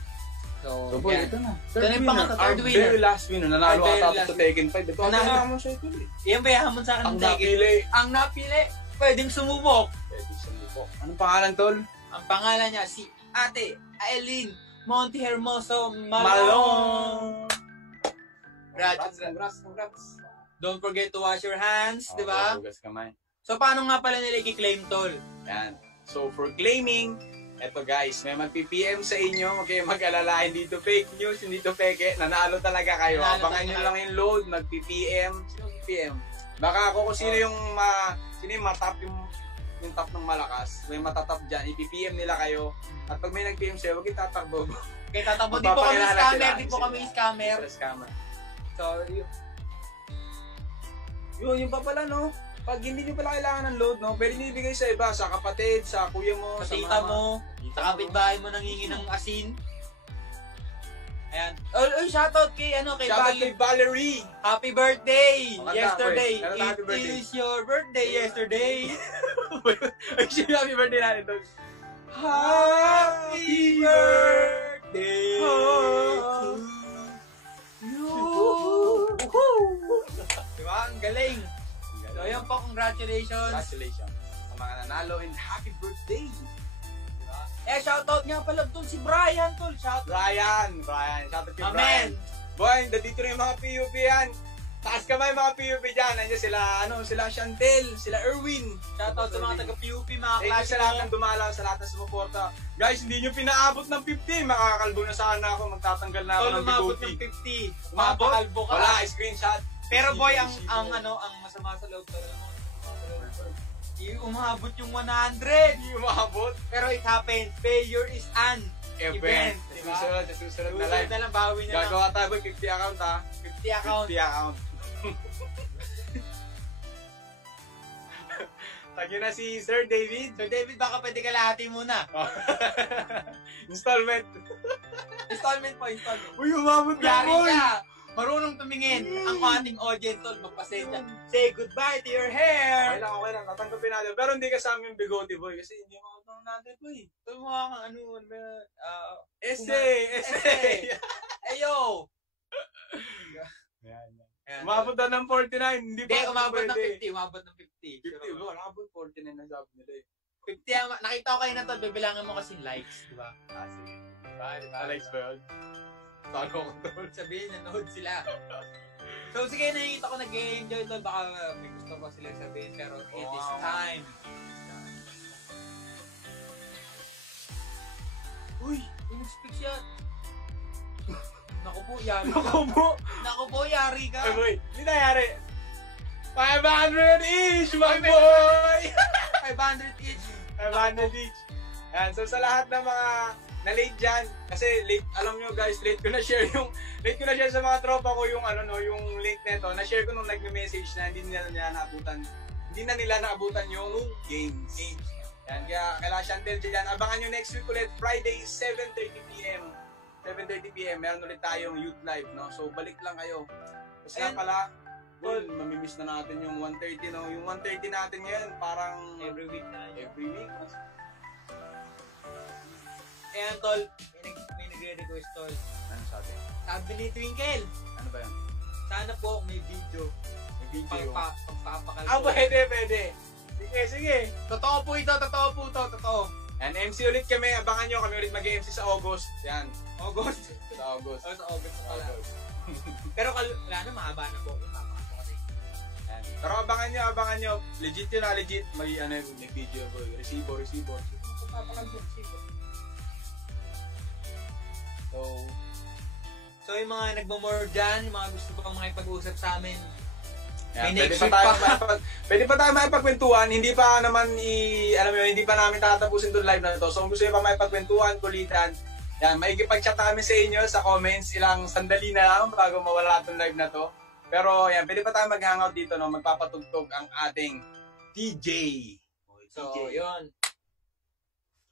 So boy, yan. ito na. Ito na yung Our third winner. very last winner. Nanalo Our very ata last sa Tekken 5. Ito, Nanalo. ang mo siya ito eh. Iyan ba yahamon sa akin Ang ng Tekken? napili. Ang napili. Pwedeng sumubok. Pwede sumubok. Anong pangalan, Tol? Ang pangalan niya si Ate Aileen Monte Hermoso Malone. Congrats. Don't forget to wash your hands, di ba? Hugas kamay. So paano nga pala nila i-claim, tol? Yan. So for claiming, Eto guys, may mag-PPM sa inyo, huwag kayong mag-alala, hindi to fake news, hindi to peke, nanalo talaga kayo. Nanalo Abangan talaga nyo kayo. lang yung load, mag-PPM. Sino PPM? Baka ako kung sino yung matap yung top ng malakas, may matatap dyan, i-PPM nila kayo. At pag may nag-PM sa'yo, huwag yung tatakbo. Kaya tatakbo, di po kami Magpapakilala scammer, sila. di po kami scammer. Scammer. So, Yun pa pala, no? Pag hindi nyo pala kailangan ng load, no? Pwede nyo ibigay sa iba, sa kapatid, sa kuya mo, Sa sa tita mama. mo, sa kapitbahay mo nangingi ng asin. Ayan. Oh, shoutout kay, kay Shoutout kay Valerie. Valerie! Happy birthday! Maganda, Yesterday. boy. Maganda, happy birthday. It is your birthday yesterday. Ay, siya yung happy birthday natin to. Happy birthday to you. Diba? Ang galing. So, ayan po, congratulations. Congratulations sa mga nanalo and happy birthday! Shoutout nga pala tol si Brian, tol. Shoutout. Brian, shoutout kay Brian. Amen. Boy, nandito na yung mga PUP yan. Taas kamay mga PUP dyan. Nandiyan sila Chantel, sila Erwin. Shoutout sa mga taga-PUP, mga Thank you klase sa lahat ng dumalaw, sa lahat ng sumuporta. Guys, hindi nyo pinaabot ng 50. Makakalbo na sana ako. Magtatanggal na ako Tol, ng umabot bigoti. ng 50. Umabot? Mapakalbo ka. Wala, screenshot. Pero boy, ang Sino? ang masama sa loob talaga mo. Umabot yung 100. Hindi umabot. Pero it happens. Failure is an event. Diba? Sa susunod na Susunod live. na lang, bawi na lang. Gagawa tayo boy, 50 account ha. 50 account. 50 account. Tagyo na si Sir David. So David, baka pwede ka lahati muna. Installment. Installment po, installment. Uy, umabot na Yari boy! ka! Marunong tumingin ang ating audience, tol. Magpasensya. Say goodbye to your hair! Okay lang. Tatanggapin natin. Pero hindi kasama yung bigote boy. Kasi hindi mo ako natin boy. Ito mo kang Essay! Ayo! Umabot na ng 49. Hindi Hindi, pa umabot ng pwede. 50. Umabot ng 50. 50. Wala ka boy. 49 na sabi nila eh. 50, nakita ko kayo na tol. Bibilangan mo kasi likes, di ba? Sige. Diba? Alex ba yun? Saan ko tol? Sabihin, nanood sila. So sige, nakikita ko nag-enjoy tol. Baka may gusto pa sila sabihin. Pero it is Wow. time. Uy, in-speak siya. Naku po, yari ka. Naku po! Naku po, yari ka. Ay boy, hindi nangyari. 500 each, my boy! 500 each. 500 each. Yan, so sa lahat ng mga na-late dyan, kasi late, alam nyo guys, late ko na share sa mga tropa ko yung yung link nito. Na-share ko nung nagme-message na hindi na nila naabutan yung games. Yan, kaya kaila Chantel dyan. Abangan nyo next week ulit, Friday, 7:30 p.m. 7:30 p.m. Meron ulit tayong youth live, no? So, balik lang kayo. Kasi nga pala, mamimiss na natin yung 1:30, no? Yung 1:30 natin ngayon, parang Every week na. every week. Ayan, tol. May nagre-request, tol. Ano sabi? Sabi ni Twinkle, Ano ba yun? sana po may video. May video. Pagpapakalbo. Pwede. Sige. Totoo po ito, totoo po ito, totoo. And MC ulit kami, abangan nyo kami ulit mag-MC sa August. Yan, August. sa August. Sa August pala. Pero wala na, mahaba na po. Mahaba po kasi. Yan. Pero abangan nyo. Legit yun legit. May video ko. Resibo. Pagpapakalbo. So yung mga nagmamore dyan, yung mga gusto pang makipag-usap sa amin, yan, may pwede next pa week tayo pwede pa tayo makipagkwentuhan. Hindi pa naman hindi pa namin tatapusin itong live na ito. So kung gusto nyo pa makipagkwentuhan, kulitan, yan, maikipag-chat kami sa inyo sa comments. Ilang sandali na lang bago mawala itong live na to. Pero yan, pwede pa tayo mag-hangout dito, no? Magpapatugtog ang ating DJ. So, DJ. yun.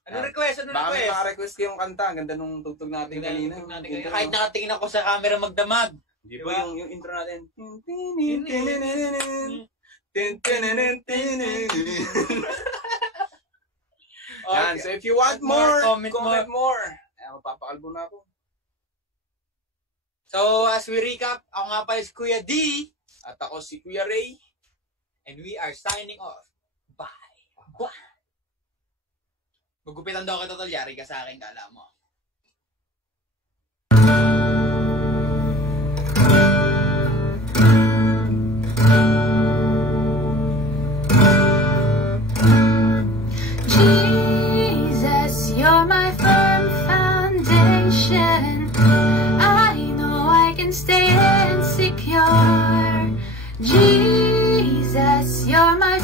Ano Yan. request? Baka may maka-request kayong kanta. Ang ganda nung tugtog natin kanina. Intro, Kahit no? nakatingin ako sa camera magdamag. Di Diba? ba yung intro natin? Yan, so if you want more, comment more. Ayan, mapapakalbo na ako. So, as we recap, ako nga pala si Kuya D. At ako si Kuya Ray. And we are signing off. Bye. Magupitan daw kita tol, yari ka sa akin, kala mo. Jesus, you're You're my